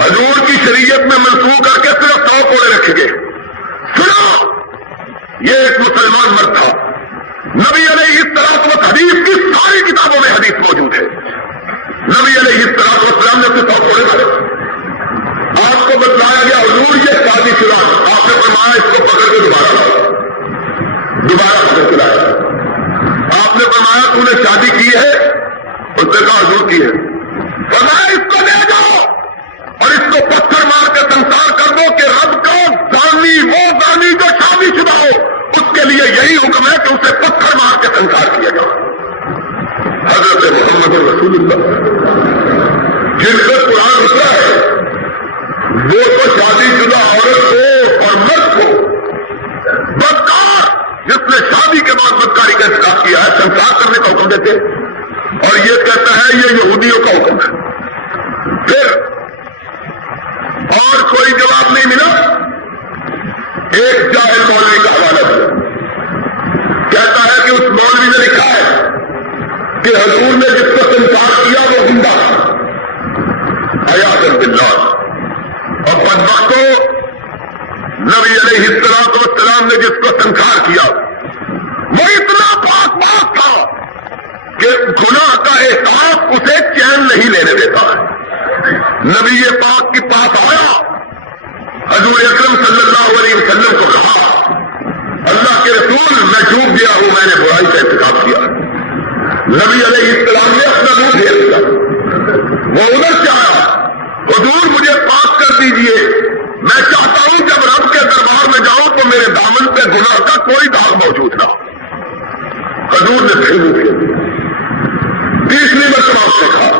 حضور کی شریعت میں منسوخ کر کے صرف 100 کوڑے رکھے گئے۔ سنو، یہ ایک مسلمان مرد تھا، نبی علیہ السلام حدیث کی ساری کتابوں میں حدیث موجود ہے، نبی علیہ السلام نے 100 کوڑے مارے۔ آپ کو بتلایا گیا حضور یہ شادی شدہ، آپ نے فرمایا اس کو پکڑ کے دوبارہ پکڑ کے لایا۔ آپ نے فرمایا تو نے شادی کی ہے؟ اس نے کہا حضور کی ہے۔ فرمایا اس کو لے جاؤ اور اس کو پتھر مار کے سنسار کر دو کہ رب کا زانی وہ زانی جو شادی شدہ ہو، اس کے لیے یہی حکم ہے کہ اسے پتھر مار کے سنسار کیا جائے۔ حضرت محمد رسول اللہ جن سے قرآن اترا ہے وہ تو شادی شدہ عورت کو اور مرد کو بدکار جس نے شادی کے بعد بدکاری کا ارتکاب کیا ہے سنسار کرنے کا حکم دیتے، اور یہ کہتا ہے یہ یہودیوں کا حکم ہے۔ پھر اور کوئی جواب نہیں ملا، ایک جاہل مولوی کا حوالہ دیا، کہتا ہے کہ اس مولوی نے لکھا ہے کہ حضور نے جس کو سنسار کیا وہ زندہ عیاذ باللہ، اور بدبختو نبی علیہ السلام نے جس کو سنسار کیا وہ اتنا پاک تھا کہ گناہ کا احساس اسے چین نہیں لینے دیتا ہے۔ نبی پاک کے پاس آیا، حضور اکرم صلی اللہ علیہ وسلم کو کہا اللہ کے رسول میں چوک گیا ہوں، میں نے برائی کا ارتکاب کیا۔ نبی علیہ السلام نے اپنا منہ پھیر دیا، وہ ادھر سے آیا، حضور مجھے پاک کر دیجئے، میں چاہتا ہوں جب رب کے دربار میں جاؤں تو میرے دامن پہ گناہ کا کوئی داغ موجود نہ ہو۔ حضور نے پھر منہ پھیر دیا، تیسری مرتبہ اس نے کہا،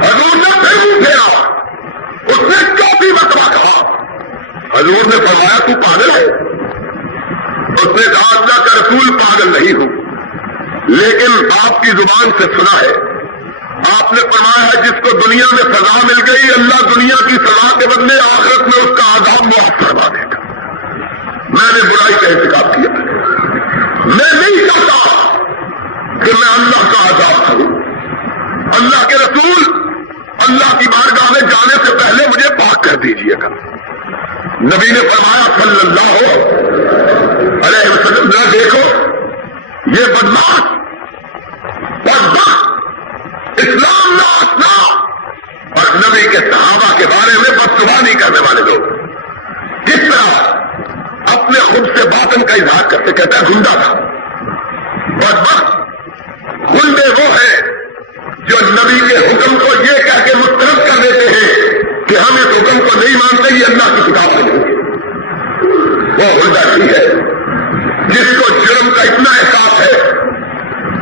حضور نے پھر منہ پھیرا، اس نے چوتھی مرتبہ کہا، حضور نے فرمایا تو پاگل ہے؟ اس نے کہا اللہ کا رسول پاگل نہیں ہوں، لیکن آپ کی زبان سے سنا ہے آپ نے فرمایا ہے جس کو دنیا میں سزا مل گئی اللہ دنیا کی سزا کے بدلے آخرت میں اس کا عذاب معاف کروا دے گا۔ میں نے برائی کا ارتکاب کیا، میں نہیں چاہتا کہ میں اللہ کا عذاب کروں۔ اللہ کے رسول اللہ کی بارگاہ میں جانے سے پہلے مجھے پاک کر دیجیے گا۔ نبی نے فرمایا صلی اللہ علیہ وسلم نہ دیکھو یہ بدماش اسلام نہ آشنا اور نبی کے صحابہ کے بارے میں بدزبانی کرنے والے لوگ کس طرح اپنے خود سے باطن کا اظہار کرتے کہتا ہے گنڈا تھا۔ بدبخت گنڈے وہ ہیں جو نبی کے حکم کو یہ کہہ کے مسترد کر دیتے ہیں کہ ہم اس حکم کو نہیں مانتے، یہ اللہ کی کتاب میں نہیں۔ وہ گنڈا نہیں ہے جس کو جرم کا اتنا احساس ہے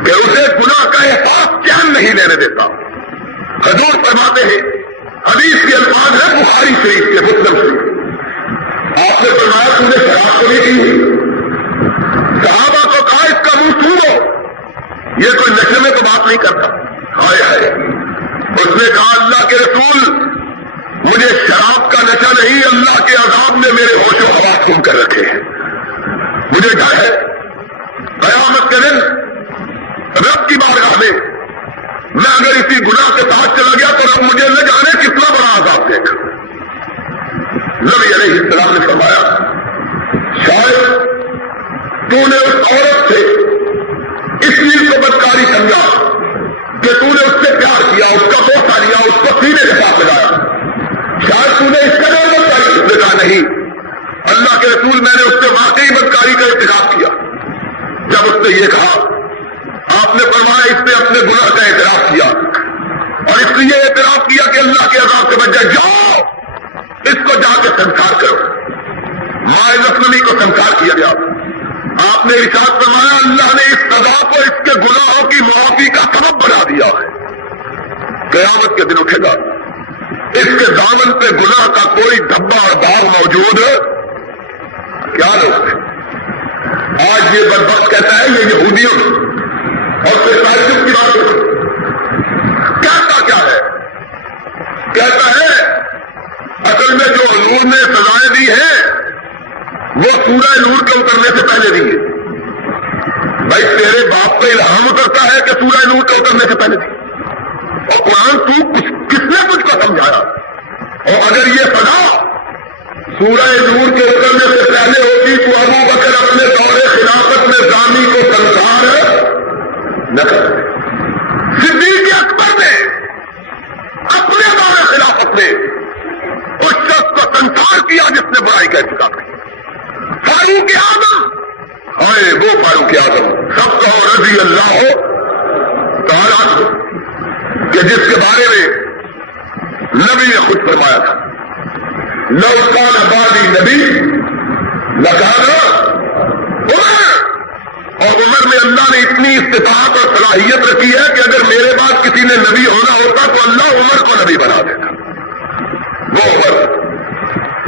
کہ اسے گناہ کا احساس چین نہیں لینے دیتا۔ حضور فرماتے ہیں، حدیث کے الفاظ ہے بخاری شریف کے، مسلم شریف، آپ نے فرمایا تم نے شراب کو نہیں کی؟ صحابہ کو کہا اس کا منہ چھوڑو، یہ کوئی نشے میں تو بات نہیں کرتا۔ ہائے ہائے، اس نے کہا اللہ کے رسول مجھے شراب کا نشہ نہیں، اللہ کے عذاب نے میرے ہوش و حواس گم کر رکھے ہیں، مجھے ڈر ہے قیامت کے دن رب کی بارگاہ میں اگر اسی گناہ کے ساتھ چلا گیا تو رب مجھے نہ جانے کتنا بڑا عذاب دے گا۔ نبی علیہ السلام نے فرمایا شاید تو نے اس عورت سے اس لیے کو بدکاری سمجھا کہ تو نے اس سے پیار کیا، اس کا بوسہ لیا، اس کو سینے کے ساتھ لگایا، شاید تو نے اس کا نام بدکاری لگا نہیں۔ اللہ کے رسول میں نے اس سے واقعی بدکاری کا ارتکاب کیا۔ جب اس نے یہ کہا آپ نے فرمایا اس نے اپنے گناہ کا اعتراف کیا اور اس لیے اعتراف کیا کہ اللہ کے عذاب سے بچ جائے، جاؤ اس کو جا کے سنسار کرو۔ مائے لکھنوی کو سنسار کیا گیا، آپ نے ارشاد فرمایا اللہ نے اس سزا کو اس کے گناہوں کی معافی کا سبب بنا دیا ہے۔ قیامت کے دن اٹھے گا، اس کے دامن پہ گناہ کا کوئی دھبا اور داغ موجود کیا نہیں۔ آج یہ بدبخت کہتا ہے یہ یہودیوں اور پھر تعجب کی بات کہتا کیا ہے؟ کہتا ہے اصل میں جو حضور نے سزائیں دی ہیں وہ سورہ سورہ نور کے اترنے سے پہلے دیے؟ بھائی تیرے باپ پہ الہام اترتا ہے کہ سورہ نور کے اترنے سے پہلے دیے؟ اور قرآن کس نے تجھ کو سمجھایا؟ اور اگر یہ سزا سورہ نور کے اترنے سے پہلے ہوتی تو ابو بکر اپنے دور خلافت میں زانی کو سنسار نہ کرتے۔ صدیق اکبر نے اپنے دور خلافت میں اس شخص کو سنسار کیا جس نے برائی کا ارتکاب کیا۔ فاروق اعظم، ہائے وہ فاروق اعظم سب کا رضی اللہ تعالیٰ عنہ کہ جس کے بارے میں نبی نے خود فرمایا تھا لو کان بعدی نبی لکان عمر، اور عمر میں اللہ نے اتنی استطاعت اور صلاحیت رکھی ہے کہ اگر میرے بعد کسی نے نبی ہونا ہوتا تو اللہ عمر کو نبی بنا دیتا۔ وہ عمر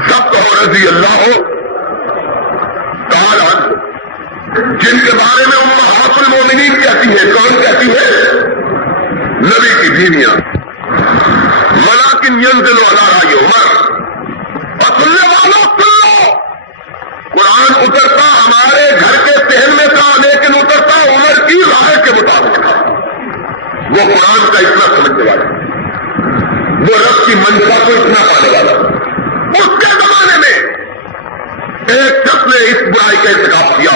سب کو رضی اللہ تعالیٰ عنہ جن کے بارے میں امہات المومنین کہتی ہے، کون کہتی ہے؟ نبی کی بیویاں۔ ولیکن ینزل علی رأی عمر، اور سننے والوں سن لو، قرآن اترتا ہمارے گھر کے صحن میں تھا لیکن اترتا عمر کی رائے کے مطابق تھا۔ وہ قرآن کا اتنا سمجھنے والا، وہ رب کی منزلہ کو اتنا پانے والا۔ اس کے زمانے میں ایک شخص نے اس برائی کا ارتکاب کیا،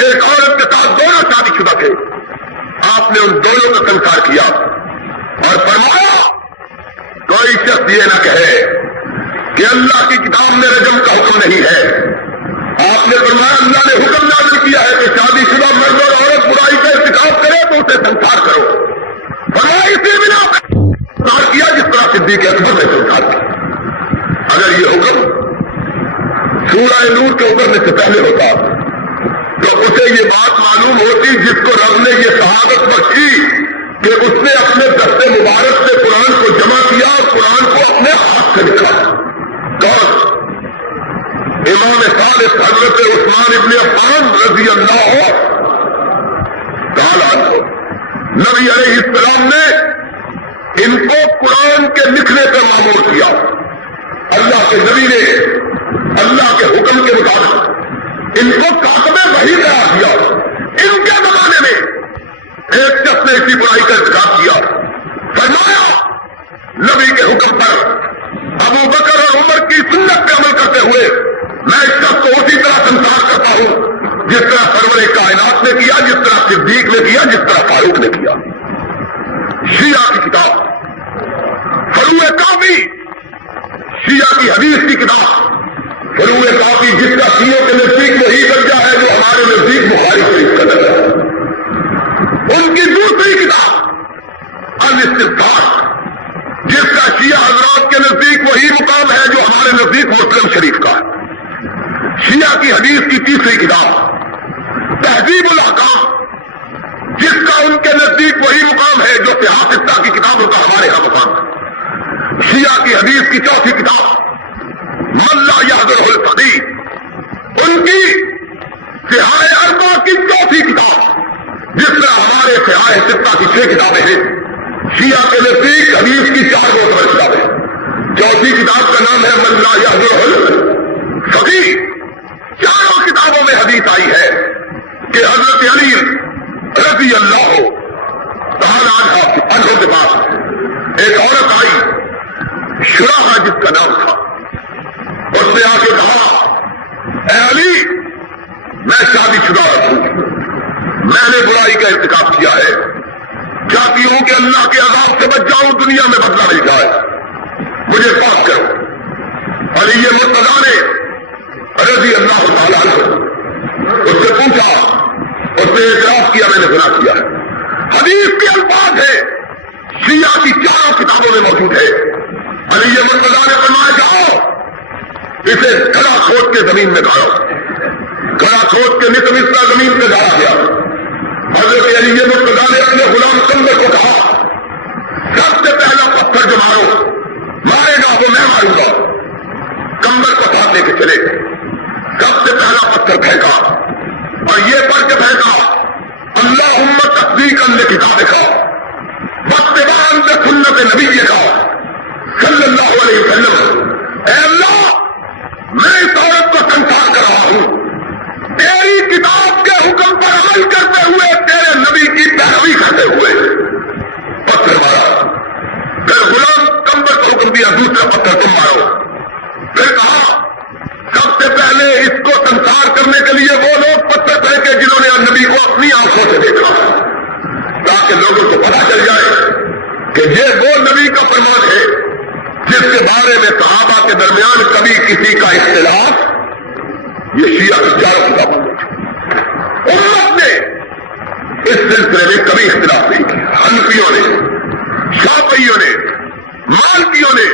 ایک عورت کے ساتھ دونوں شادی شدہ تھے، آپ نے ان دونوں کا سنسار کیا اور فرمایا کوئی شخص یہ نہ کہے کہ اللہ کی کتاب میں رجم کا حکم نہیں ہے۔ آپ نے فرمایا اللہ نے حکم نازل کیا ہے کہ شادی شدہ مرد اور عورت برائی کا ارتکاب کرے تو اسے سنسار کرو۔ فرمایا اسی بنا پر سنسار کیا جس طرح صدیق اکبر نے سنسار کیا۔ اگر یہ حکم سورہ نور کے اترنے سے پہلے ہوتا تو اسے یہ بات معلوم ہوتی جس کو رب نے یہ شہادت بخشی کہ اس نے اپنے دستے مبارک سے قرآن کو جمع کیا اور قرآن کو اپنے ہاتھ سے لکھا۔ کون؟ امام ثالث حضرت عثمان ابن عفان رضی اللہ تعالیٰ عنہ۔ نبی علیہ السلام نے ان کو قرآن کے لکھنے پر مامور کیا۔ اللہ کے نبی نے اللہ کے حکم کے مطابق ان کو کاتب وحی قرار دیا۔ ان کے زمانے میں ایک شخص نے اسی برائی کا ارتکاب کیا، فرمایا نبی کے حکم پر ابو بکر اور عمر کی سنت پہ عمل کرتے ہوئے میں اس شخص کو اسی طرح سنسار کرتا ہوں جس طرح سرور کائنات نے کیا، جس طرح صدیق نے کیا، جس طرح فاروق نے کیا۔ شیعہ کی کتاب فروع کافی، شیعہ کی حدیث کی کتاب فروع کافی، جس کا شیعوں کے نزدیک وہی درجہ ہے جو ہمارے نزدیک بخاری شریف کا درجہ ہے۔ ان کی دوسری کتاب الاستفتاح، جس کا شیعہ حضرات کے نزدیک وہی مقام ہے جو ہمارے نزدیک مسلم شریف کا ہے۔ شیعہ کی حدیث کی تیسری کتاب تہذیب الاحکام، جس کا ان کے نزدیک وہی مقام ہے جو سیاستہ کی کتابوں کا ہمارے یہاں مقام ہے۔ شیعہ کی حدیث کی چوتھی کتاب من لا یحضرہ الفقیہ، ان کی سیاہ اربعہ کی چوتھی کتاب، جس طرح ہمارے سیاہ ستہ کی 6 کتابیں ہیں، شیعہ کے نزدیک حدیث کی 4 معتبر کتابیں۔ چوتھی کتاب کا نام ہے من لا یحضرہ الفقیہ۔ چاروں کتابوں میں حدیث آئی ہے کہ حضرت علی رضی اللہ تعالیٰ عنہ کے پاس ایک عورت آئی، شراحہ جس کا نام تھا، اس نے آ کے کہا اے علی میں شادی شدہ ہوں، میں نے برائی کا ارتکاب کیا ہے، چاہتی ہوں کہ اللہ کے عذاب سے بچ جاؤں، دنیا میں بدلہ مل جائے، مجھے پاک کرو۔ علی مرتضیٰ نے رضی اللہ تعالیٰ عنہ اس سے پوچھا، اس نے اعتراف کیا میں نے گناہ کیا ہے۔ حدیث کے الفاظ ہے شیعہ کی 4 کتابوں میں موجود ہے۔ علی مرتضیٰ نے فرمایا جاؤ اسے گڑا کھود کے زمین میں گاڑو، گڑا کھود کے نصف حصہ زمین پہ گاڑا گیا۔ حضرت علی مرتضیٰ نے اپنے غلام کمبر کو کہا سب سے پہلا پتھر جو مارے گا وہ میں ماروں گا۔ کمبر کا ساتھ لے کے چلے، سب سے پہلا پتھر پھینکا اور یہ پڑھ کے پھینکا اللہم تصدیقا لکتابک واتباعا لسنت نبیک صلی اللہ علیہ وسلم، اے اللہ میں اس عورت کو سنسار کر رہا ہوں تیری کتاب کے حکم پر عمل کرتے ہوئے، تیرے نبی کی پیروی کرتے ہوئے۔ پتھر مارا، پھر غلام کمبر کو حکم دیا دوسرا پتھر تم مارو۔ پھر کہا سب سے پہلے اس کو سنسار کرنے کے لیے وہ لوگ پتھر پھینکے جنہوں نے نبی کو اپنی آنکھوں سے دیکھا، تاکہ لوگوں کو پتا چل جائے کہ یہ وہ نبی کا فرمان ہے جس کے بارے میں صحابہ کے درمیان کبھی کسی کا اختلاف، یہ شیعہ تجارت کا بات، امت نے اس سلسلے میں کبھی اختلاف نہیں کیا۔ حنفیوں نے، شافعیوں نے، مالکیوں نے،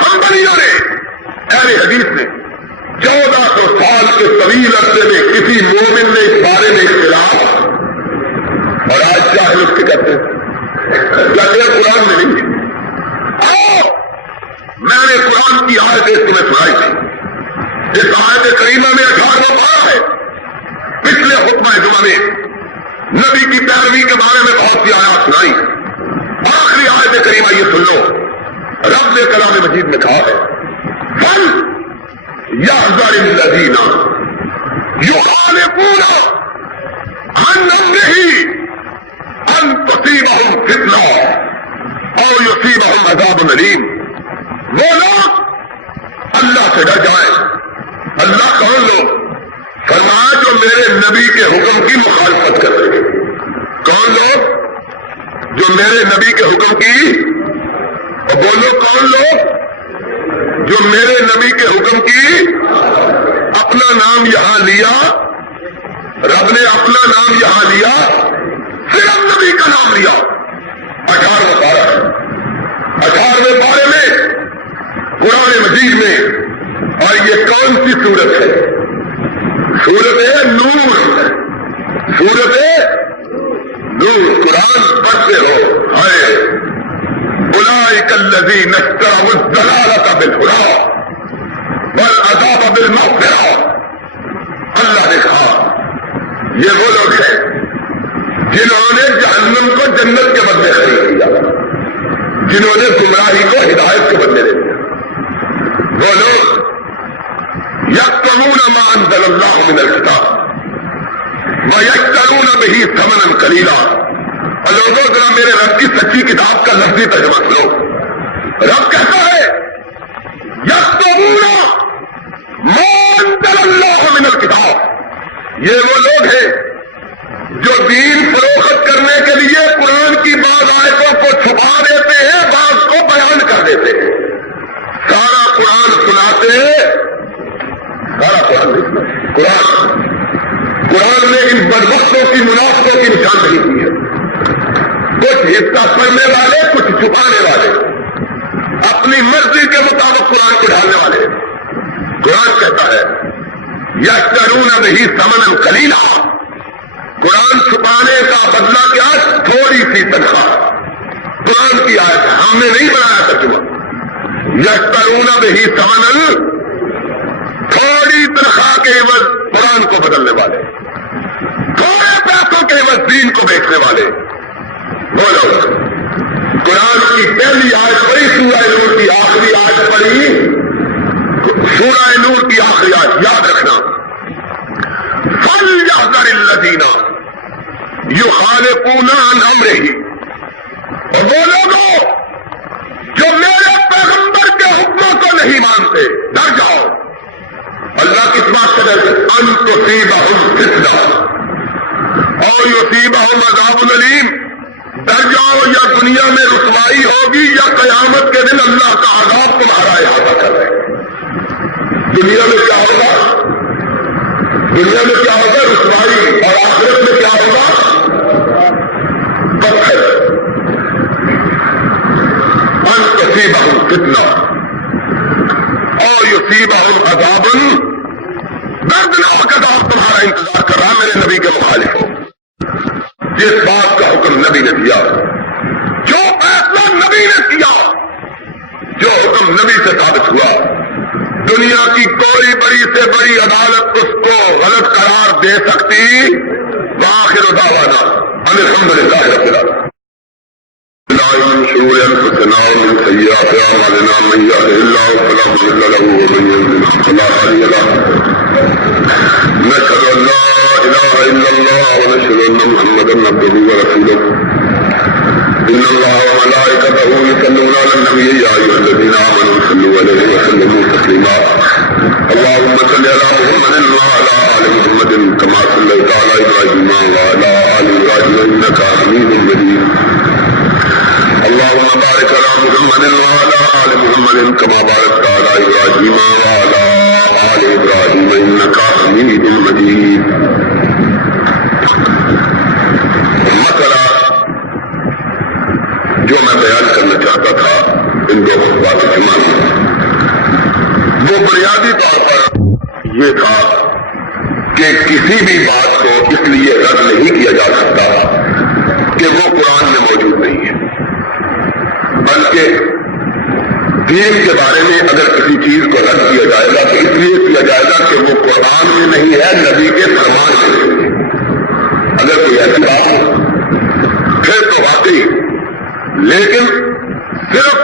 حنبلیوں نے، اہل حدیث نے 1400 سال کے طویل عرصے میں کسی مومن نے اس بارے میں اختلاف، اور آج کیا ہے اس کے کہتے ہیں قرآن میں نہیں۔ آؤ میں نے قرآن کی آیتیں تمہیں سنائی تھی، اس آیت کریمہ میں 18واں پارہ ہے۔ پچھلے خطبہ جمعہ میں نبی کی پیروی کے بارے میں بہت سی آیات سنائی، آخری آیت کریمہ یہ سن لو، رب نے کلام مجید میں کہا ہے فَلْيَحْذَرِ الَّذِينَ يُخَالِفُونَ عَنْ أَمْرِهِ أَن تُصِيبَهُمْ فِتْنَةٌ أَوْ يُصِيبَهُمْ عَذَابٌ أَلِيمٌ۔ وہ لوگ اللہ سے ڈر جائیں۔ اللہ کون لوگ؟ فرمایا جو میرے نبی کے حکم کی مخالفت کرتے ہیں۔ کون لوگ؟ جو میرے نبی کے حکم کی، اور بولو کون لوگ؟ جو میرے نبی کے حکم کی، اپنا نام یہاں لیا، رب نے اپنا نام یہاں لیا، صرف نبی کا نام لیا۔ 18واں پارہ، 18ویں پارے میں قرآن مجید میں، اور یہ کون سی سورت ہے؟ سورت نور، سورت نور۔ قرآن پڑھتے ہو، ہائے اولئک الذین اشتروا الضلالۃ بالہدی والعذاب بالمغفرہ۔ اللہ نے کہا یہ وہ لوگ ہیں جنہوں نے جہنم کو جنت کے بدلے خرید لیا، جنہوں نے گمراہی کو ہدایت کے بدلے دے دیا۔ وہ لوگ یکتمون ما انزل اللہ من الکتاب ویشترون بہ ثمنا قلیلا۔ اور لوگوں ذرا میرے رب کی سچی کتاب کا لفظی ترجمہ سنو۔ رب کہتا ہے یکتمون ما انزل اللہ من الکتاب، یہ وہ لوگ ہیں جو دین فروخت کرنے کے لیے قرآن کی بعض آیتوں کو چھپا دیتے ہیں، بعض کو بیان کر دیتے ہیں۔ سارا قرآن سناتے ہیں، سارا قرآن نے ان بدبختوں کی منافقوں کی نشاندہی کی ہے۔ کچھ حصہ پڑھنے والے، کچھ چھپانے والے، اپنی مرضی کے مطابق قرآن کو ڈالنے والے۔ قرآن کہتا ہے یشترون بہ ثمنا قلیلا، قرآن چھپانے کا بدلہ کیا؟ تھوڑی سی تنخواہ۔ قرآن کی آیت ہے، ہم نے نہیں بنایا ترجمہ۔ یشترون بہ ثمنا، تھوڑی تنخواہ کے عوض قرآن کو بدلنے والے، تھوڑے پیسوں کے عوض دین کو بیچنے والے وہ لوگ۔ قرآن کی پہلی آیت پڑھی، سورہ نور کی آخری آیت پڑھی، سورہ نور کی آخری آیت یاد رکھنا، فَلْيَحْذَرِ الَّذِينَ يُخَالِفُونَ عَنْ أَمْرِهِ، اور وہ لوگوں جو میرے پیغمبر کے حکموں کو نہیں مانتے، ڈر جاؤ۔ اللہ کس بات سے ڈرتے؟ أَن تُصِيبَهُمْ فِتْنَةٌ أَوْ يُصِيبَهُمْ عَذَابٌ أَلِيمٌ، ڈر جاؤ یا دنیا میں رسوائی ہوگی یا قیامت کے دن اللہ کا عذاب تمہارا احاطہ کر رہے۔ دنیا میں کیا ہوگا؟ دنیا میں کیا ہوگا؟ رسوائی، اور آخرت میں کیا ہوگا؟ پتھر۔ ان تصیبہم فتنہ اور یصیبہم عذاب، دردناک عذاب تمہارا انتظار کر رہا میرے نبی کے مخالف ہو۔ جس بات کا حکم نبی نے دیا، جو فیصلہ نبی نے کیا، جو حکم نبی سے ثابت ہوا، دنیا کی کوئی بڑی سے بڑی عدالت اس کو غلط قرار دے سکتی؟ وآخر دعوانا ان الحمد للہ رب العالمین۔ أنفسنا ومن سيئات أعمالنا من يهده الله فلا مضل له ومن يضلل فلا هادي له نشهد أن لا إله إلا الله ونشهد أن محمدا عبده ورسوله إن الله وملائكته يصلون على النبي يا أيها الذين آمنوا صلوا عليه وسلموا تسليما اللهم صل على محمد وعلى آل محمد كما صليت على إبراهيم وعلى آل إبراهيم إنك حميد مجيد اللهم بارك على محمد وعلى آل محمد كما باركت على إبراهيم وعلى آل إبراهيم إنك حميد مجيد مسئلہ جو میں بیان کرنا چاہتا تھا ان دو خطبات جمعہ میں وہ بنیادی طور پر یہ تھا کہ کسی بھی بات کو اس لیے رد نہیں کیا جا سکتا کہ وہ قرآن میں موجود نہیں ہے، بلکہ دین کے بارے میں اگر کسی چیز کو رد کیا جائے گا تو اس لیے کیا جائے گا کہ وہ قرآن میں نہیں ہے، نبی کے فرمان میں نہیں ہے۔ اگر کوئی ایسی بات ہو پھر تو واقعی، لیکن صرف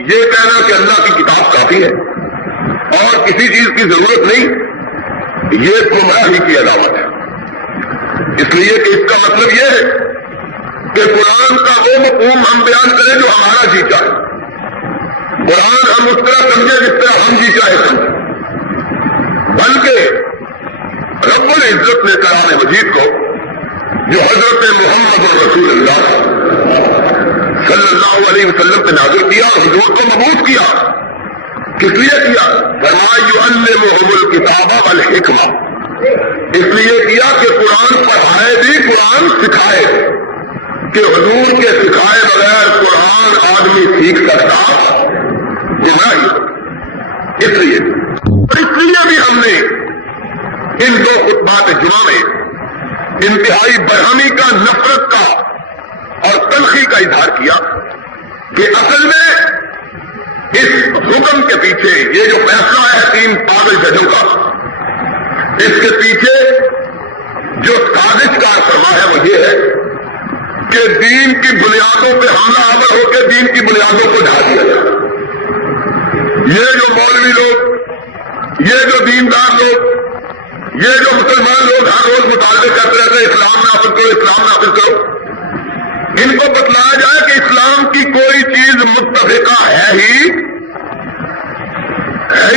یہ کہنا کہ اللہ کی کتاب کافی ہے اور کسی چیز کی ضرورت نہیں، یہ گمراہی کی علامت ہے۔ اس لیے کہ اس کا مطلب یہ ہے کہ قرآن کا وہ مفہوم ہم بیان کریں جو ہمارا جی چاہے، قرآن ہم اس طرح سمجھے جس طرح ہم جی چاہے سمجھیں، بلکہ رب العزت نے قرآن مجید کو جو حضرت محمد رسول اللہ صلی اللہ علیہ وسلم پہ نازل کیا اور حضور کو مبعوث کیا، کس لیے کیا؟ فرمایا یعلمہم الکتاب والحکمہ، اس لیے کیا کہ قرآن پڑھائے بھی، قرآن سکھائے، کہ حضور کے سکھائے بغیر قرآن آدمی سیکھ سکتا گمراہی۔ اس لیے بھی ہم نے ان دو خطبات جمعہ میں انتہائی برہمی کا، نفرت کا اور تلخی کا اظہار کیا کہ اصل میں اس حکم کے پیچھے یہ جو فیصلہ ہے 3 پاگل ججوں کا، اس کے پیچھے جو سازش کار فرما ہے وہ یہ ہے کہ دین کی بنیادوں پہ حملہ آور ہو کے دین کی بنیادوں کو ڈھا دیا جائے۔ یہ جو مولوی لوگ، یہ جو دیندار لوگ، یہ جو مسلمان لوگ ہر روز مطالبے کرتے رہتے ہیں اسلام نافذ کرو، اسلام نافذ کرو، ان کو بتلایا جائے کہ اسلام کی کوئی چیز متفقہ ہے ہی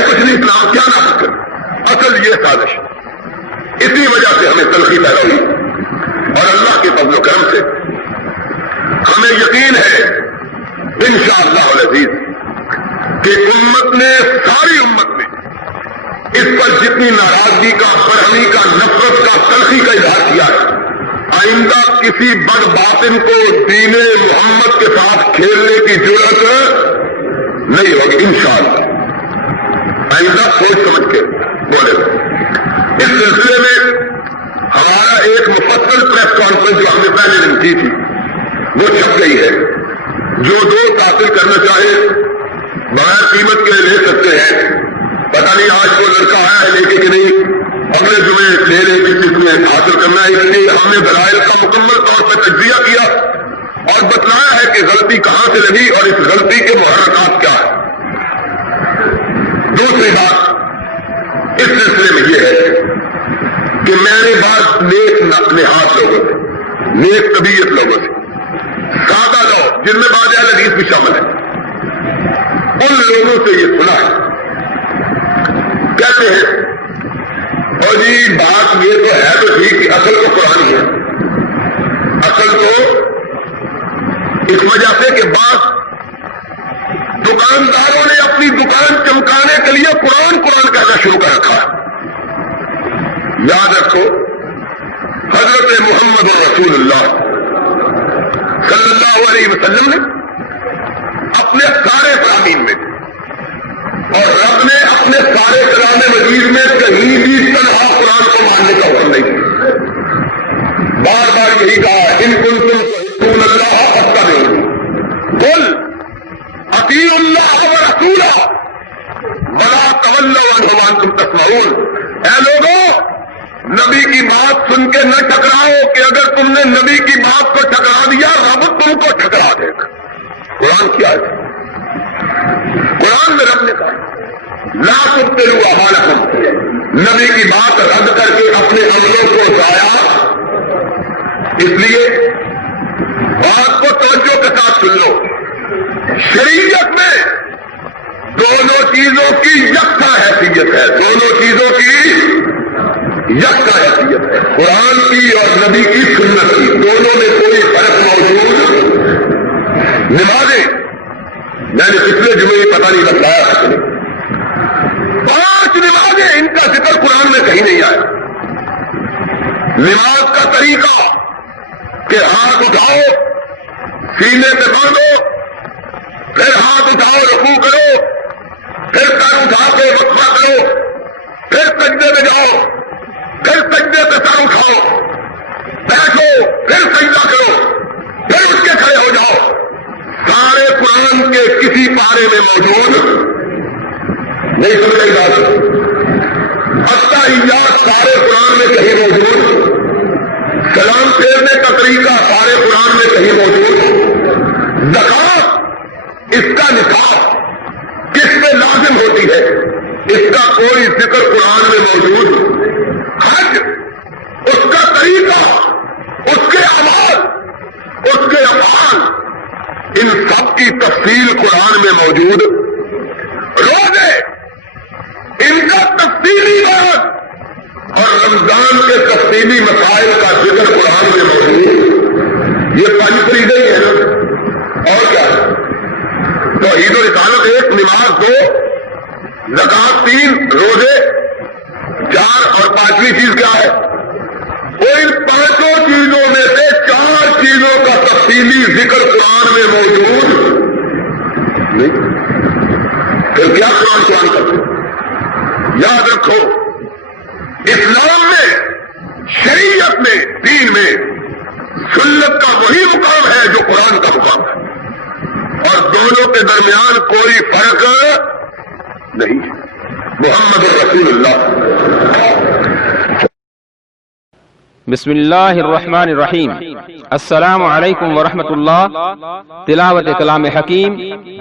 کچھ نہیں، اسلام کیا نافذ کرے؟ اصل یہ سازش، اسی وجہ سے ہمیں تلخی پیدا ہوئی اور اللہ کے فضل و کرم سے ہمیں یقین ہے انشاءاللہ العزیز کہ امت نے، ساری امت نے اس پر جتنی ناراضگی کا، برہمی کا، نفرت کا، تلخی کا اظہار کیا ہے، آئندہ کسی بد باطن کو دین محمد کے ساتھ کھیلنے کی جرأت نہیں ہوگی انشاءاللہ۔ آئندہ سوچ سمجھ کے بولے۔ اس سلسلے میں ہمارا ایک مفصل پریس کانفرنس جو ہم نے پہلے دن کی تھی وہ چھپ گئی ہے، جو دوست حاصل کرنا چاہے بغیر قیمت کے لے سکتے ہیں۔ پتہ نہیں آج وہ لڑکا آیا ہے لے کے کہ نہیں، اگلے جمعے لے لے جس میں حاصل کرنا ہے۔ اس لیے ہم نے دلائل کا مکمل طور پر تجزیہ کیا اور بتلایا ہے کہ غلطی کہاں سے لگی اور اس غلطی کے محرکات کیا ہے۔ دوسری بات اس سلسلے میں یہ ہے کہ میں نے بات نیک نہاد لوگوں سے، نیک طبیعت لوگوں سے، سادہ لوگ جن میں بعض اہل حدیث بھی شامل ہیں، ان لوگوں سے یہ سنا ہے، کہتے ہیں اور جی بات یہ تو ہے تو ٹھیک کہ اصل تو قرآن ہے، اصل تو اس وجہ سے کہ بعض دکانداروں نے اپنی دکان چمکانے کے لیے قرآن کہنا شروع کر رکھا ہے۔ یاد رکھو حضرت محمد رسول اللہ صلی اللہ علیہ وسلم نے اپنے سارے فرامین میں اور رب نے اپنے سارے کلام مجید میں کہیں بھی تنہا قرآن کو ماننے کا حکم نہیں دیا، بار بار یہی کہا ان کنتم تحبون اللہ فاتبعونی قل اطیعوا اللہ ورسولہ ولا تولوا عنہ وانتم تسمعون۔ اے لوگوں، نبی کی بات سن کے نہ ٹکراؤ کہ اگر تم نے نبی کی بات کو ٹکرا دیا رب تم کو ٹکرا دے گا۔ قرآن کیا ہے؟ قرآن میں رب نے کہا لا تبطلوا اعمالکم، نبی کی بات رد کر کے اپنے عملوں کو ضائع، اس لیے بات کو توجہ کے ساتھ سن لو، شریعت میں دونوں چیزوں کی یکساں حیثیت ہے، دونوں چیزوں کی یکساں حیثیت ہے، قرآن کی اور نبی کی سنت کی، دونوں میں کوئی فرق موجود۔ نمازیں میں نے پچھلے جمعے پتہ نہیں بتلایا ہے، 5 نمازیں، ان کا ذکر قرآن میں کہیں نہیں آیا۔ نماز کا طریقہ کہ ہاتھ اٹھاؤ سینے پہ باندھو، پھر ہاتھ اٹھاؤ رکوع کرو، پھر سر اٹھا کے وقفہ کرو، پھر سجدے میں جاؤ، پھر سجدے پہ سر اٹھاؤ، بیٹھو، پھر سجدہ کرو، پھر اٹھ کے کھڑے ہو جاؤ، سارے قرآن کے کسی پارے میں موجود نہیں سن رہی بات۔ اتحیات سارے قرآن میں کہیں موجود، سلام پھیرنے کا طریقہ سارے قرآن میں کہیں موجود، زکات اس کا نصاب کس پہ لازم ہوتی ہے اس کا کوئی ذکر قرآن میں موجود، حج اس کا طریقہ، اس کے اعمال، اس کے افعال، ان سب کی تفصیل قرآن میں موجود، روزے ان کا تفصیلی بات اور رمضان کے تفصیلی مسائل کا ذکر قرآن میں موجود، یہ 5 فریضے ہی ہے نا، اور کیا ہے؟ توحید و رسالت 1، نماز 2، زکات 3، روزے 4، اور 5ویں چیز کیا ہے؟ وہ ان 5 چیزوں میں سے 4 چیزوں کا تفصیلی ذکر قرآن میں موجود نہیں، پھر کیا قرآن کرتے؟ یاد رکھو، اسلام میں، شریعت میں، دین میں سنت کا وہی مقام ہے جو قرآن کا مقام ہے، اور دونوں کے درمیان کوئی فرق نہیں۔ محمد رسول اللہ۔ بسم اللہ الرحمن الرحیم۔ السلام علیکم ورحمۃ اللہ۔ تلاوت کلام حکیم،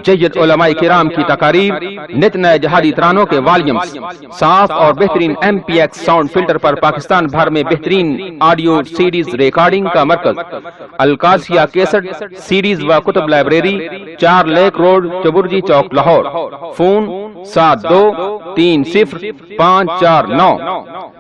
جید علماء کرام کی تقاریر، نت نئے جہادی ترانوں کے والیومز، صاف اور بہترین MPX ساؤنڈ فلٹر پر پاکستان بھر میں بہترین آڈیو سیڈیز ریکارڈنگ کا مرکز، القاسیہ کیسٹ سیڈیز و کتب لائبریری، 4 لیک روڈ، چبرجی چوک، لاہور۔ فون 72305449۔